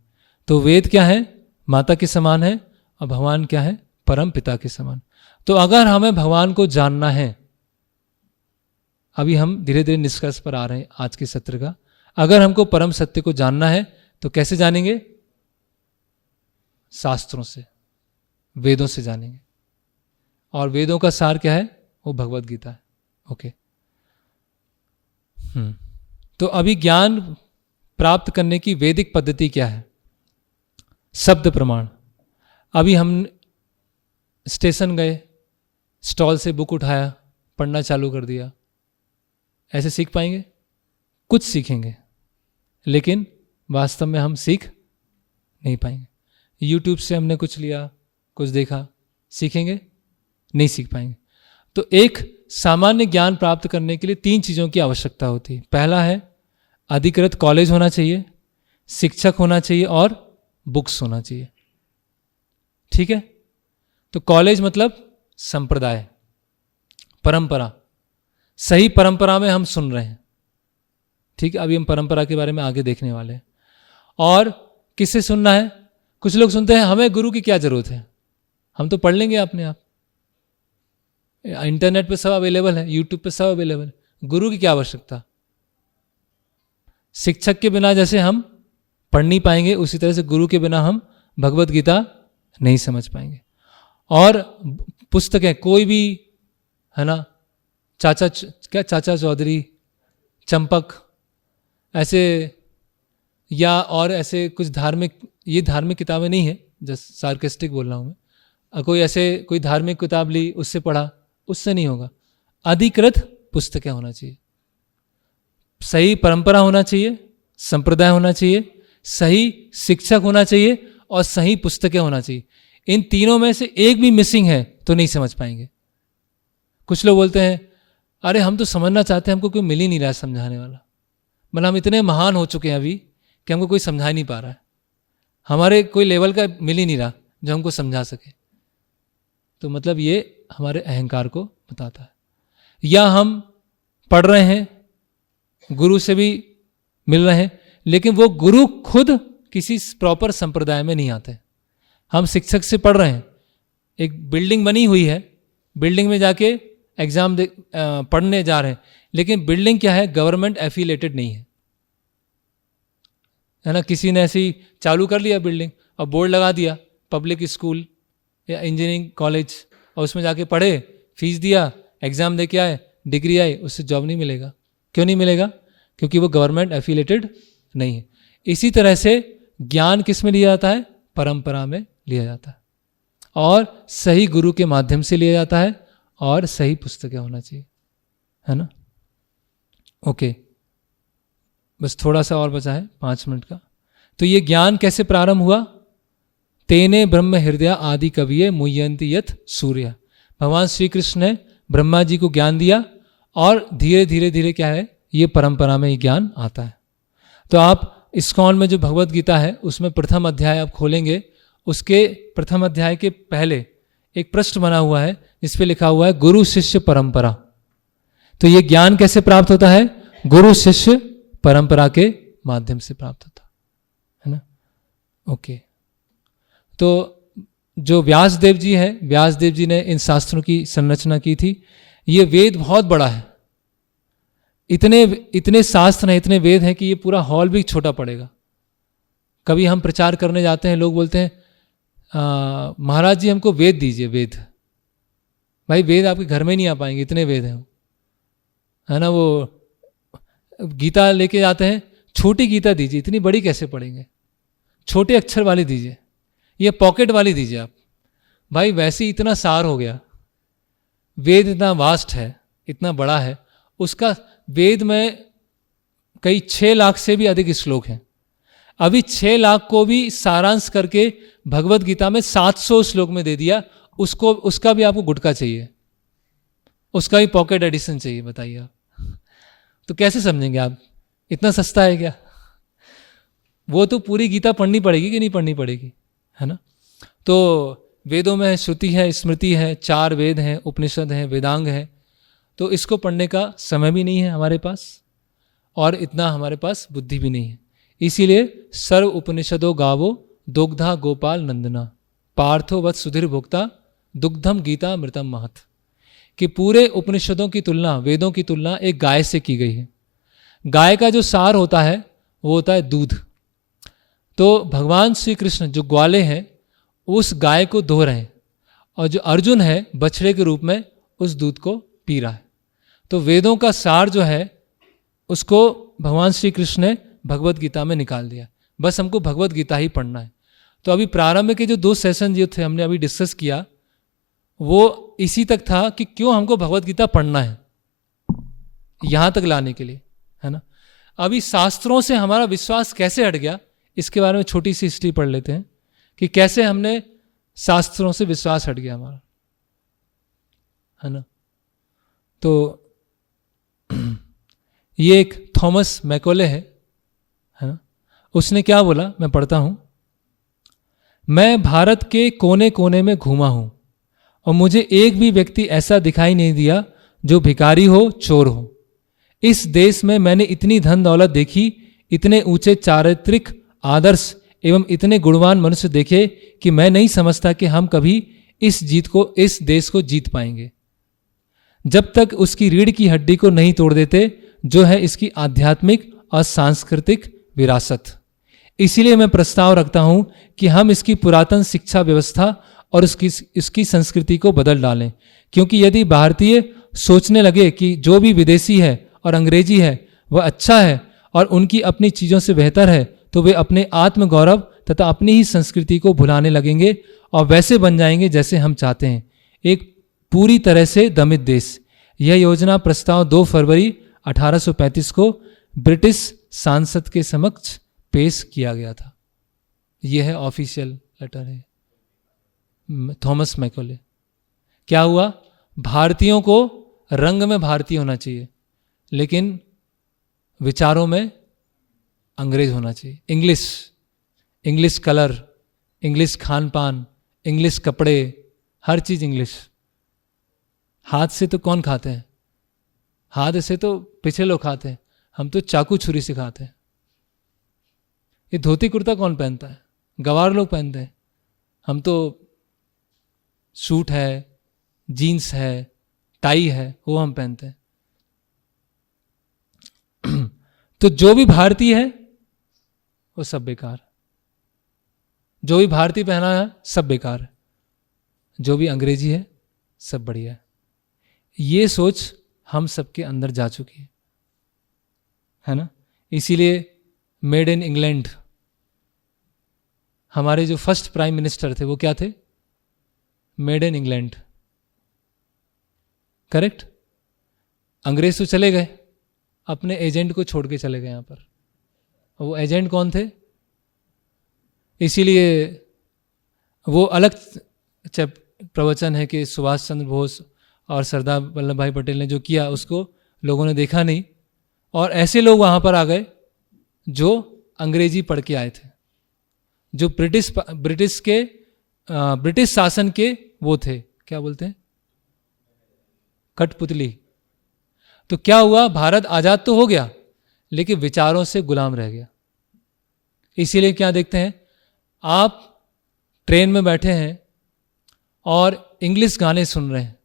तो वेद क्या है? माता के समान है, और भगवान क्या है? परम पिता के समान। तो अगर हमें भगवान को जानना है, अभी हम धीरे धीरे निष्कर्ष पर आ रहे हैं आज के सत्र का, अगर हमको परम सत्य को जानना है तो कैसे जानेंगे? शास्त्रों से, वेदों से जानेंगे। और वेदों का सार क्या है? वो भगवत गीता है। ओके। तो अभी ज्ञान प्राप्त करने की वैदिक पद्धति क्या है? शब्द प्रमाण। अभी हम स्टेशन गए, स्टॉल से बुक उठाया, पढ़ना चालू कर दिया, ऐसे सीख पाएंगे? कुछ सीखेंगे, लेकिन वास्तव में हम सीख नहीं पाएंगे। यूट्यूब से हमने कुछ लिया, कुछ देखा, सीखेंगे? नहीं सीख पाएंगे। तो एक सामान्य ज्ञान प्राप्त करने के लिए 3 चीज़ों की आवश्यकता होती है। पहला है अधिकृत कॉलेज होना चाहिए, शिक्षक होना चाहिए और बुक्स होना चाहिए। ठीक है? तो कॉलेज मतलब संप्रदाय, परंपरा, सही परंपरा में हम सुन रहे हैं। ठीक है? अभी हम परंपरा के बारे में आगे देखने वाले हैं। और किससे सुनना है? कुछ लोग सुनते हैं हमें गुरु की क्या जरूरत है, हम तो पढ़ लेंगे अपने आप, इंटरनेट पे सब अवेलेबल है, यूट्यूब पे सब अवेलेबल है, गुरु की क्या आवश्यकता। शिक्षक के बिना जैसे हम पढ़ नहीं पाएंगे, उसी तरह से गुरु के बिना हम भगवत गीता नहीं समझ पाएंगे। और पुस्तकें कोई भी, है ना, चाचा चौधरी, चंपक, ऐसे, या और ऐसे कुछ धार्मिक, ये धार्मिक किताबें नहीं है, जस्ट सार्केस्टिक बोल रहा हूँ मैं, कोई ऐसे कोई धार्मिक किताब ली, उससे पढ़ा, उससे नहीं होगा। अधिकृत पुस्तकें होना चाहिए, सही परंपरा होना चाहिए, संप्रदाय होना चाहिए, सही शिक्षक होना चाहिए और सही पुस्तकें होना चाहिए। इन तीनों में से एक भी मिसिंग है तो नहीं समझ पाएंगे। कुछ लोग बोलते हैं अरे हम तो समझना चाहते हैं, हमको कोई मिल ही नहीं रहा है समझाने वाला, मतलब हम इतने महान हो चुके हैं अभी कि हमको कोई समझा ही नहीं पा रहा है, हमारे कोई लेवल का मिल ही नहीं रहा जो हमको समझा सके। तो मतलब ये हमारे अहंकार को बताता है। या हम पढ़ रहे हैं, गुरु से भी मिल रहे हैं, लेकिन वो गुरु खुद किसी प्रॉपर संप्रदाय में नहीं आते। हम शिक्षक से पढ़ रहे हैं, एक बिल्डिंग बनी हुई है, बिल्डिंग में जाके एग्जाम पढ़ने जा रहे हैं, लेकिन बिल्डिंग क्या है? गवर्नमेंट एफिलेटेड नहीं है ना। किसी ने ऐसी चालू कर लिया बिल्डिंग और बोर्ड लगा दिया पब्लिक स्कूल या इंजीनियरिंग कॉलेज, और उसमें जाके पढ़े, फीस दिया, एग्जाम दे के आए, डिग्री आई, उससे जॉब नहीं मिलेगा। क्यों नहीं मिलेगा? क्योंकि वो गवर्नमेंट एफिलेटेड नहीं है। इसी तरह से ज्ञान किस में लिया जाता है? परंपरा में लिया जाता है, और सही गुरु के माध्यम से लिया जाता है, और सही पुस्तकें होना चाहिए, है ना। ओके, बस थोड़ा सा और बचा है, 5 मिनट का। तो ये ज्ञान कैसे प्रारंभ हुआ? तेने ब्रह्म हृदय आदि कविये मुह्यंति यत् सूर्य। भगवान श्री कृष्ण ने ब्रह्मा जी को ज्ञान दिया, और धीरे धीरे धीरे क्या है? ये परंपरा में ये ज्ञान आता है। तो आप इस्कॉन में जो भगवत गीता है उसमें प्रथम अध्याय आप खोलेंगे, उसके प्रथम अध्याय के पहले एक पृष्ठ बना हुआ है जिस पे लिखा हुआ है गुरु शिष्य परंपरा। तो ये ज्ञान कैसे प्राप्त होता है? गुरु शिष्य परंपरा के माध्यम से प्राप्त होता है ना। ओके, तो जो व्यासदेव जी है, व्यासदेव जी ने इन शास्त्रों की संरचना की थी। ये वेद बहुत बड़ा है, इतने शास्त्र हैं, इतने वेद हैं कि ये पूरा हॉल भी छोटा पड़ेगा। कभी हम प्रचार करने जाते हैं, लोग बोलते हैं महाराज जी हमको वेद दीजिए, वेद। भाई वेद आपके घर में नहीं आ पाएंगे, इतने वेद हैं, है ना। वो गीता लेके जाते हैं, छोटी गीता दीजिए, इतनी बड़ी कैसे पढ़ेंगे, छोटे अक्षर वाली दीजिए, ये पॉकेट वाली दीजिए आप। भाई वैसे ही इतना सार हो गया, वेद इतना वास्ट है, इतना बड़ा है, उसका वेद में कई 6 लाख से भी अधिक श्लोक हैं। अभी 6 लाख को भी सारांश करके भगवत गीता में 700 श्लोक में दे दिया, उसको उसका भी आपको गुटका चाहिए, उसका भी पॉकेट एडिशन चाहिए, बताइए आप। तो कैसे समझेंगे आप? इतना सस्ता है क्या? वो तो पूरी गीता पढ़नी पड़ेगी कि नहीं पढ़नी पड़ेगी, है ना? तो वेदों में श्रुति है, स्मृति है, 4 वेद हैं, उपनिषद हैं, वेदांग है, तो इसको पढ़ने का समय भी नहीं है हमारे पास, और इतना हमारे पास बुद्धि भी नहीं है। इसीलिए सर्व उपनिषदों गावो दुग्धा गोपाल नंदना, पार्थो वत् सुधीर भोक्ता दुग्धम गीता मृतम महत, कि पूरे उपनिषदों की तुलना, वेदों की तुलना एक गाय से की गई है। गाय का जो सार होता है वो होता है दूध। तो भगवान श्री कृष्ण जो ग्वाले हैं उस गाय को धो रहे हैं, और जो अर्जुन है बछड़े के रूप में उस दूध को पी रहा है। तो वेदों का सार जो है उसको भगवान श्री कृष्ण ने भगवत गीता में निकाल दिया। बस हमको भगवत गीता ही पढ़ना है। तो अभी प्रारंभ के जो 2 सेशन जो थे हमने अभी डिस्कस किया, वो इसी तक था कि क्यों हमको भगवत गीता पढ़ना है, यहां तक लाने के लिए, है ना। अभी शास्त्रों से हमारा विश्वास कैसे हट गया, इसके बारे में छोटी सी हिस्ट्री पढ़ लेते हैं कि कैसे हमने शास्त्रों से विश्वास हट गया हमारा, है ना। तो ये एक थॉमस मैकोले है ना। उसने क्या बोला, मैं पढ़ता हूं। मैं भारत के कोने कोने में घूमा हूं और मुझे एक भी व्यक्ति ऐसा दिखाई नहीं दिया जो भिखारी हो, चोर हो। इस देश में मैंने इतनी धन दौलत देखी, इतने ऊंचे चारित्रिक आदर्श एवं इतने गुणवान मनुष्य देखे कि मैं नहीं समझता कि हम कभी इस देश को जीत पाएंगे, जब तक उसकी रीढ़ की हड्डी को नहीं तोड़ देते, जो है इसकी आध्यात्मिक और सांस्कृतिक विरासत। इसीलिए मैं प्रस्ताव रखता हूं कि हम इसकी पुरातन शिक्षा व्यवस्था और इसकी संस्कृति को बदल डालें, क्योंकि यदि भारतीय सोचने लगे कि जो भी विदेशी है और अंग्रेजी है वह अच्छा है और उनकी अपनी चीज़ों से बेहतर है, तो वे अपने आत्मगौरव तथा अपनी ही संस्कृति को भुलाने लगेंगे और वैसे बन जाएंगे जैसे हम चाहते हैं, एक पूरी तरह से दमित देश। यह योजना प्रस्ताव 2 फरवरी 1835 को ब्रिटिश सांसद के समक्ष पेश किया गया था। यह है ऑफिशियल लेटर है, थॉमस मैकोले। क्या हुआ, भारतीयों को रंग में भारतीय होना चाहिए लेकिन विचारों में अंग्रेज होना चाहिए। इंग्लिश कलर, इंग्लिश खान पान, इंग्लिश कपड़े, हर चीज इंग्लिश। हाथ से तो कौन खाते हैं, हाथ से तो पिछले लोग खाते हैं, हम तो चाकू छुरी से खाते हैं। ये धोती कुर्ता कौन पहनता है, गवार लोग पहनते हैं। हम तो सूट है, जीन्स है, टाई है, वो हम पहनते हैं। तो जो भी भारतीय है वो सब बेकार, जो भी भारतीय पहना है सब बेकार है, जो भी अंग्रेजी है सब बढ़िया है। ये सोच हम सबके अंदर जा चुकी है ना। इसीलिए मेड इन इंग्लैंड, हमारे जो फर्स्ट प्राइम मिनिस्टर थे वो क्या थे, मेड इन इंग्लैंड, करेक्ट। अंग्रेज तो चले गए, अपने एजेंट को छोड़ के चले गए यहाँ पर। वो एजेंट कौन थे, इसीलिए वो अलग प्रवचन है कि सुभाष चंद्र बोस और सरदार वल्लभ भाई पटेल ने जो किया उसको लोगों ने देखा नहीं, और ऐसे लोग वहाँ पर आ गए जो अंग्रेजी पढ़ के आए थे, जो ब्रिटिश शासन के वो थे, क्या बोलते हैं, कठपुतली। तो क्या हुआ, भारत आजाद तो हो गया लेकिन विचारों से गुलाम रह गया। इसीलिए क्या देखते हैं, आप ट्रेन में बैठे हैं और इंग्लिश गाने सुन रहे हैं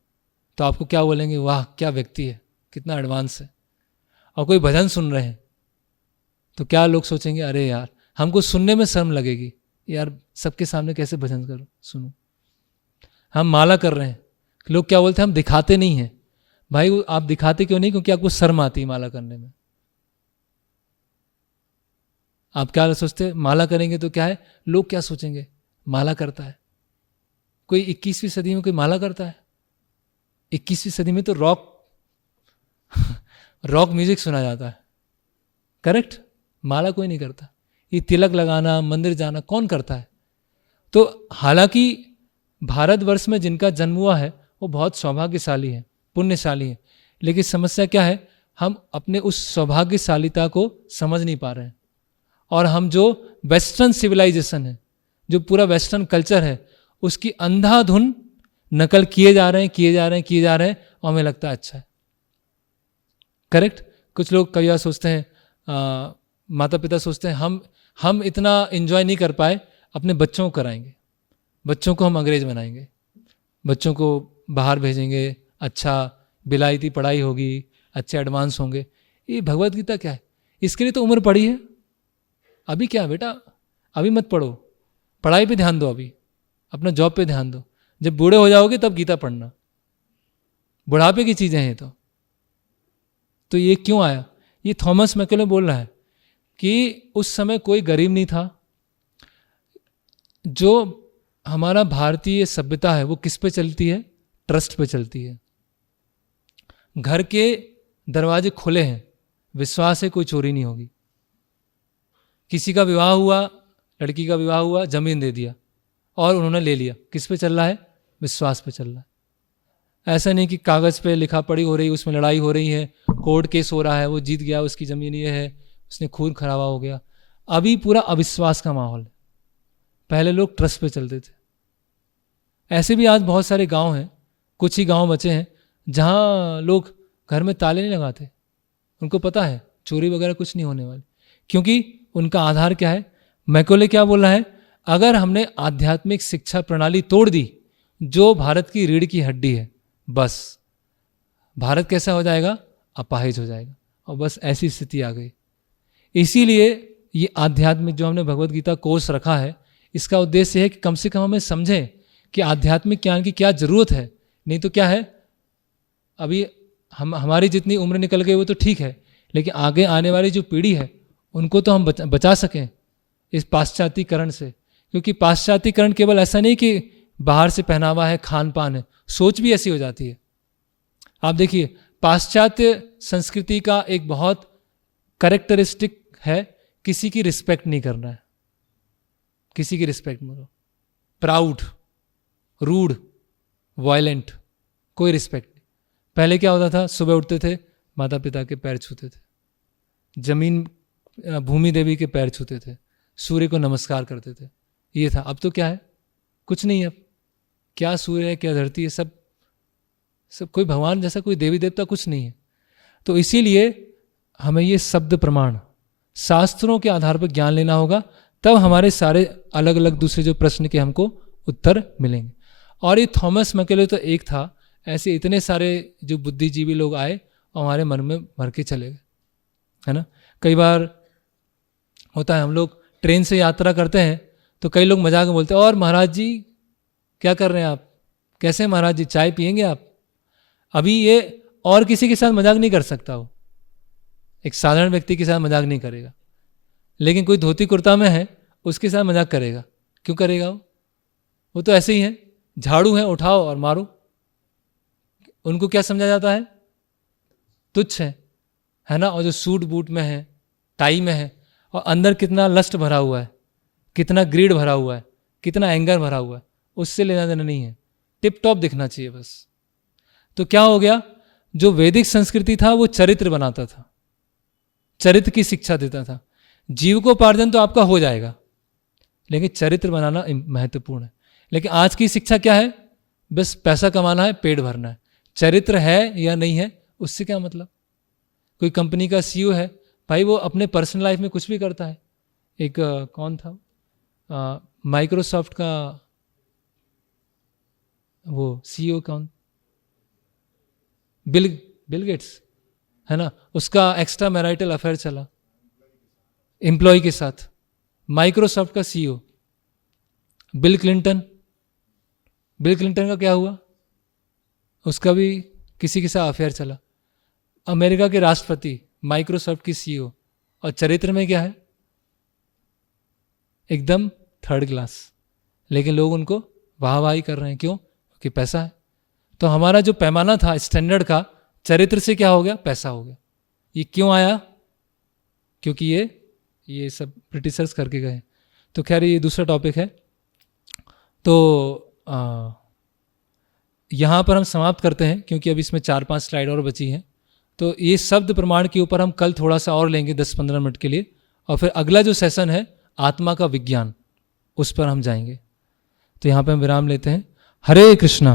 तो आपको क्या बोलेंगे, वाह क्या व्यक्ति है, कितना एडवांस है। और कोई भजन सुन रहे हैं तो क्या लोग सोचेंगे, अरे यार हमको सुनने में शर्म लगेगी, यार सबके सामने कैसे भजन करो सुनो। हम माला कर रहे हैं, लोग क्या बोलते हैं, हम दिखाते नहीं हैं। भाई आप दिखाते क्यों नहीं, क्योंकि आपको शर्म आती है माला करने में। आप क्या सोचते हैं, माला करेंगे तो क्या है, लोग क्या सोचेंगे, माला करता है। कोई 21वीं सदी में कोई माला करता है? 21वीं सदी में तो रॉक म्यूजिक सुना जाता है, करेक्ट। माला कोई नहीं करता। ये तिलक लगाना, मंदिर जाना कौन करता है? तो हालांकि भारतवर्ष में जिनका जन्म हुआ है वो बहुत सौभाग्यशाली है, पुण्यशाली है, लेकिन समस्या क्या है, हम अपने उस सौभाग्यशालिता को समझ नहीं पा रहे हैं। और हम जो वेस्टर्न सिविलाइजेशन है, जो पूरा वेस्टर्न कल्चर है, उसकी अंधाधुन नकल किए जा रहे हैं और हमें लगता है अच्छा है। करेक्ट। कुछ लोग कई बार सोचते हैं, माता पिता सोचते हैं हम इतना एंजॉय नहीं कर पाए, अपने बच्चों को कराएंगे, बच्चों को हम अंग्रेज बनाएंगे, बच्चों को बाहर भेजेंगे, अच्छा विलायती पढ़ाई होगी, अच्छे एडवांस होंगे। ये भगवत गीता क्या है? इसके लिए तो उम्र पड़ी है। अभी क्या बेटा, अभी मत पढ़ो, पढ़ाई पे ध्यान दो, अभी अपना जॉब पे ध्यान दो, जब बूढ़े हो जाओगे तब गीता पढ़ना। बुढ़ापे की चीज़ें हैं। तो ये क्यों आया? ये थॉमस मैकेले बोल रहा है कि उस समय कोई गरीब नहीं था। जो हमारा भारतीय सभ्यता है वो किस पे चलती है? ट्रस्ट पे चलती है। घर के दरवाजे खुले हैं, विश्वास है कोई चोरी नहीं होगी। किसी का विवाह हुआ, लड़की का विवाह हुआ, जमीन दे दिया और उन्होंने ले लिया। किस पे चल रहा है? विश्वास पे चल रहा है। ऐसा नहीं कि कागज़ पे लिखा पढ़ी हो रही, उसमें लड़ाई हो रही है, कोर्ट केस हो रहा है, वो जीत गया, उसकी ज़मीन ये है, उसने खून खराबा हो गया। अभी पूरा अविश्वास का माहौल है। पहले लोग ट्रस्ट पे चलते थे। ऐसे भी आज बहुत सारे गांव हैं, कुछ ही गांव बचे हैं जहां लोग घर में ताले नहीं लगाते। उनको पता है चोरी वगैरह कुछ नहीं होने वाली, क्योंकि उनका आधार क्या है? मैकोले क्या बोल रहा है? अगर हमने आध्यात्मिक शिक्षा प्रणाली तोड़ दी, जो भारत की रीढ़ की हड्डी है, बस भारत कैसा हो जाएगा? अपाहिज हो जाएगा। और बस ऐसी स्थिति आ गई। इसीलिए ये आध्यात्मिक जो हमने भगवत गीता कोर्स रखा है, इसका उद्देश्य है कि कम से कम हमें समझें कि आध्यात्मिक ज्ञान की क्या जरूरत है। नहीं तो क्या है, अभी हमारी जितनी उम्र निकल गई वो तो ठीक है, लेकिन आगे आने वाली जो पीढ़ी है उनको तो हम बचा सकें इस पाश्चात्यकरण से। क्योंकि पाश्चात्यकरण केवल ऐसा नहीं कि बाहर से पहनावा है, खान पान है, सोच भी ऐसी हो जाती है। आप देखिए, पाश्चात्य संस्कृति का एक बहुत कैरेक्टरिस्टिक है किसी की रिस्पेक्ट नहीं करना है। किसी की रिस्पेक्ट मतलब प्राउड, रूड, वायलेंट, कोई रिस्पेक्ट नहीं। पहले क्या होता था? सुबह उठते थे, माता पिता के पैर छूते थे, जमीन भूमि देवी के पैर छूते थे, सूर्य को नमस्कार करते थे। ये था। अब तो क्या है? कुछ नहीं है। अब क्या सूर्य है, क्या धरती है, सब कोई भगवान जैसा कोई देवी देवता कुछ नहीं है। तो इसीलिए हमें ये शब्द प्रमाण, शास्त्रों के आधार पर ज्ञान लेना होगा, तब हमारे सारे अलग अलग दूसरे जो प्रश्न के हमको उत्तर मिलेंगे। और ये थॉमस मैकेले तो एक था, ऐसे इतने सारे जो बुद्धिजीवी लोग आए और हमारे मन में भर के चले गए, है ना। कई बार होता है, हम लोग ट्रेन से यात्रा करते हैं तो कई लोग मजाक में बोलते हैं, और महाराज जी क्या कर रहे हैं आप? कैसे महाराज जी, चाय पियेंगे आप? अभी ये और किसी के साथ मजाक नहीं कर सकता, वो एक साधारण व्यक्ति के साथ मजाक नहीं करेगा, लेकिन कोई धोती कुर्ता में है उसके साथ मजाक करेगा। क्यों करेगा? वो तो ऐसे ही है, झाड़ू है, उठाओ और मारो। उनको क्या समझा जाता है? तुच्छ है ना। और जो सूट बूट में है, टाई में है, और अंदर कितना लस्ट भरा हुआ है, कितना ग्रीड भरा हुआ है, कितना एंगर भरा हुआ है, उससे लेना देना नहीं है। टिप टॉप दिखना चाहिए बस। तो क्या हो गया? जो वैदिक संस्कृति था वो चरित्र बनाता था, चरित्र की शिक्षा देता था। जीविकोपार्जन तो आपका हो जाएगा, लेकिन चरित्र बनाना महत्वपूर्ण है। लेकिन आज की शिक्षा क्या है? बस पैसा कमाना है, पेट भरना है। चरित्र है या नहीं है उससे क्या मतलब? कोई कंपनी का सीईओ है भाई, वो अपने पर्सनल लाइफ में कुछ भी करता है। एक कौन था, माइक्रोसॉफ्ट का वो सीईओ कौन, बिल गेट्स, है ना। उसका एक्स्ट्रा मैरिटल अफेयर चला एम्प्लॉय के साथ। माइक्रोसॉफ्ट का सीईओ बिल क्लिंटन का क्या हुआ? उसका भी किसी के साथ अफेयर चला। अमेरिका के राष्ट्रपति, माइक्रोसॉफ्ट की सीईओ, और चरित्र में क्या है? एकदम थर्ड क्लास, लेकिन लोग उनको वाहवाही कर रहे हैं। क्यों? क्योंकि पैसा है। तो हमारा जो पैमाना था स्टैंडर्ड का, चरित्र से क्या हो गया? पैसा हो गया। ये क्यों आया? क्योंकि ये सब ब्रिटिशर्स करके गए। तो खैर ये दूसरा टॉपिक है। तो यहाँ पर हम समाप्त करते हैं, क्योंकि अभी इसमें 4-5 स्लाइड और बची हैं। तो ये शब्द प्रमाण के ऊपर हम कल थोड़ा सा और लेंगे 10-15 मिनट के लिए, और फिर अगला जो सेशन है आत्मा का विज्ञान, उस पर हम जाएंगे। तो यहाँ पे हम विराम लेते हैं। हरे कृष्णा।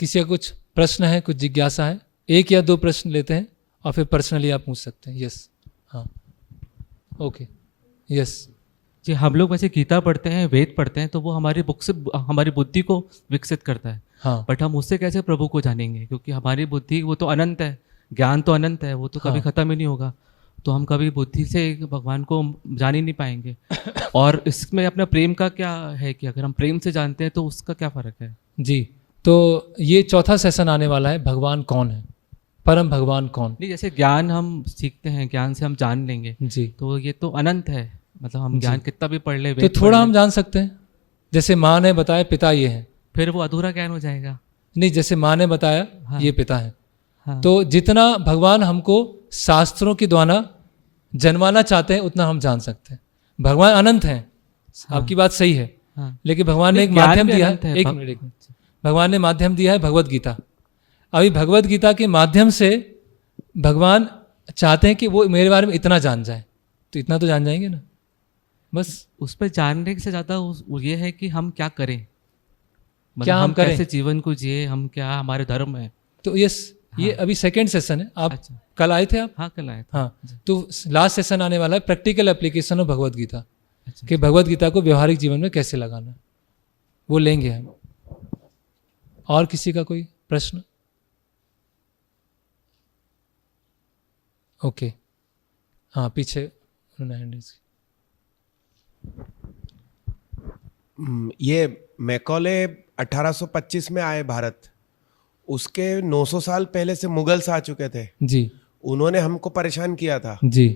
किसी का कुछ प्रश्न है, कुछ जिज्ञासा है? 1 या 2 प्रश्न लेते हैं और फिर पर्सनली आप पूछ सकते हैं। यस, हाँ, ओके, यस जी। हम लोग वैसे गीता पढ़ते हैं, वेद पढ़ते हैं, तो वो हमारी बुक से हमारी बुद्धि को विकसित करता है। हाँ, बट हम उससे कैसे प्रभु को जानेंगे? क्योंकि हमारी बुद्धि वो तो अनंत है, ज्ञान तो अनंत है, वो तो कभी हाँ। खत्म ही नहीं होगा। तो हम कभी बुद्धि से भगवान को जान ही नहीं पाएंगे। और इसमें अपना प्रेम का क्या है कि अगर हम प्रेम से जानते हैं तो उसका क्या फ़र्क है? जी, तो ये चौथा सेशन आने वाला है, भगवान कौन है, परम भगवान कौन। नहीं, जैसे ज्ञान हम सीखते हैं, ज्ञान से हम जान लेंगे, जी, तो ये तो अनंत है। मतलब हम ज्ञान कितना भी पढ़ ले, तो वेद पढ़ थोड़ा ले, हम जान सकते हैं। जैसे माँ ने बताया पिता ये है, फिर वो अधूरा ज्ञान हो जाएगा। नहीं, जैसे माँ ने बताया हाँ। ये पिता है, हाँ। तो जितना भगवान हमको शास्त्रों के द्वारा जन्माना चाहते हैं उतना हम जान सकते हैं। भगवान अनंत हैं, हाँ। आपकी बात सही है, हाँ। लेकिन भगवान ने एक ज्ञान माध्यम भी दिया अनंत है। है। एक मिनट, भगवान ने माध्यम दिया है भगवत गीता। अभी भगवत गीता के माध्यम से भगवान चाहते हैं कि वो मेरे बारे में इतना जान जाए, तो इतना तो जान जाएंगे ना, बस। उस पर जानने से ज़्यादा ये है कि हम क्या करें, मतलब क्या हम करें? कैसे जीवन को जिए, हम क्या हमारे धर्म है। तो यस, ये अभी सेकंड सेशन है। आप अच्छा। कल आए थे आप? हाँ, कल आया था। हाँ, तो लास्ट सेशन आने वाला है practical application of Bhagavad Gita, अच्छा। कि भगवत गीता को व्यवहारिक जीवन में कैसे लगाना, वो लेंगे हम। और किसी का कोई प्रश्न? ओके, हाँ, पीछे उन्होंने hand raise की। ये मैकॉले 1825 में आए भारत, उसके 900 साल पहले से मुगल्स आ चुके थे। जी, उन्होंने हमको परेशान किया था। जी।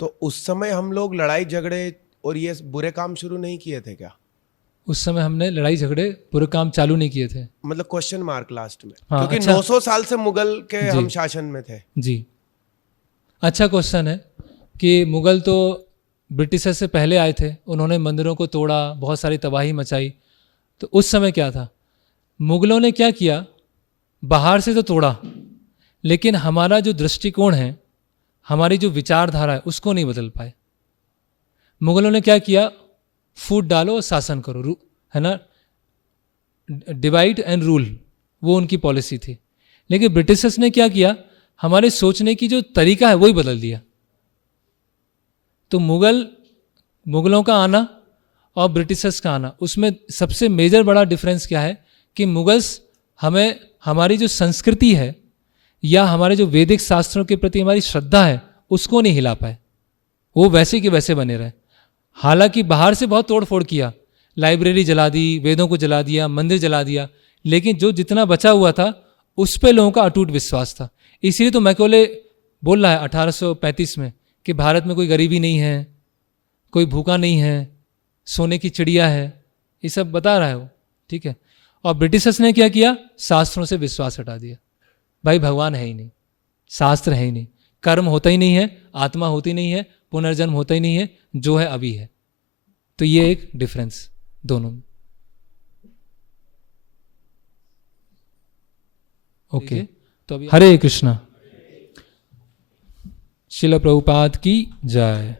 तो उस समय हम लोग लड़ाई झगड़े और ये बुरे काम शुरू नहीं किए थे क्या? उस समय हमने लड़ाई झगड़े पूरे काम चालू नहीं किए थे। मतलब क्वेश्चन मार्क लास्ट में। हाँ, क्योंकि अच्छा। 900 साल से मुगल के जी। हम शासन में थे। जी, अच्छा क्वेश्चन है कि मुगल तो ब्रिटिशर से पहले आए थे, उन्होंने मंदिरों को तोड़ा, बहुत सारी तबाही मचाई। तो उस समय क्या था, मुगलों ने क्या किया, बाहर से तो तोड़ा, लेकिन हमारा जो दृष्टिकोण है, हमारी जो विचारधारा है, उसको नहीं बदल पाए। मुगलों ने क्या किया, फूट डालो और शासन करो, है ना, डिवाइड एंड रूल, वो उनकी पॉलिसी थी। लेकिन ब्रिटिशर्स ने क्या किया, हमारे सोचने की जो तरीका है वही बदल दिया। तो मुगलों का आना और ब्रिटिशर्स का आना, उसमें सबसे मेजर बड़ा डिफरेंस क्या है कि मुगल्स हमें हमारी जो संस्कृति है या हमारे जो वैदिक शास्त्रों के प्रति हमारी श्रद्धा है उसको नहीं हिला पाए, वो वैसे के वैसे बने रहे। हालांकि बाहर से बहुत तोड़ फोड़ किया, लाइब्रेरी जला दी, वेदों को जला दिया, मंदिर जला दिया, लेकिन जो जितना बचा हुआ था उस पर लोगों का अटूट विश्वास था। इसीलिए तो मैकॉले बोल रहा है 1835 में कि भारत में कोई गरीबी नहीं है, कोई भूखा नहीं है, सोने की चिड़िया है, ये सब बता रहा है वो, ठीक है। और ब्रिटिशर्स ने क्या किया, शास्त्रों से विश्वास हटा दिया। भाई भगवान है ही नहीं, शास्त्र है ही नहीं, कर्म होता ही नहीं है, आत्मा होती नहीं है, पुनर्जन्म होता ही नहीं है, जो है अभी है। तो ये एक डिफरेंस दोनों में। ओके, तो अभी हरे कृष्णा। श्रील प्रभुपाद की जय।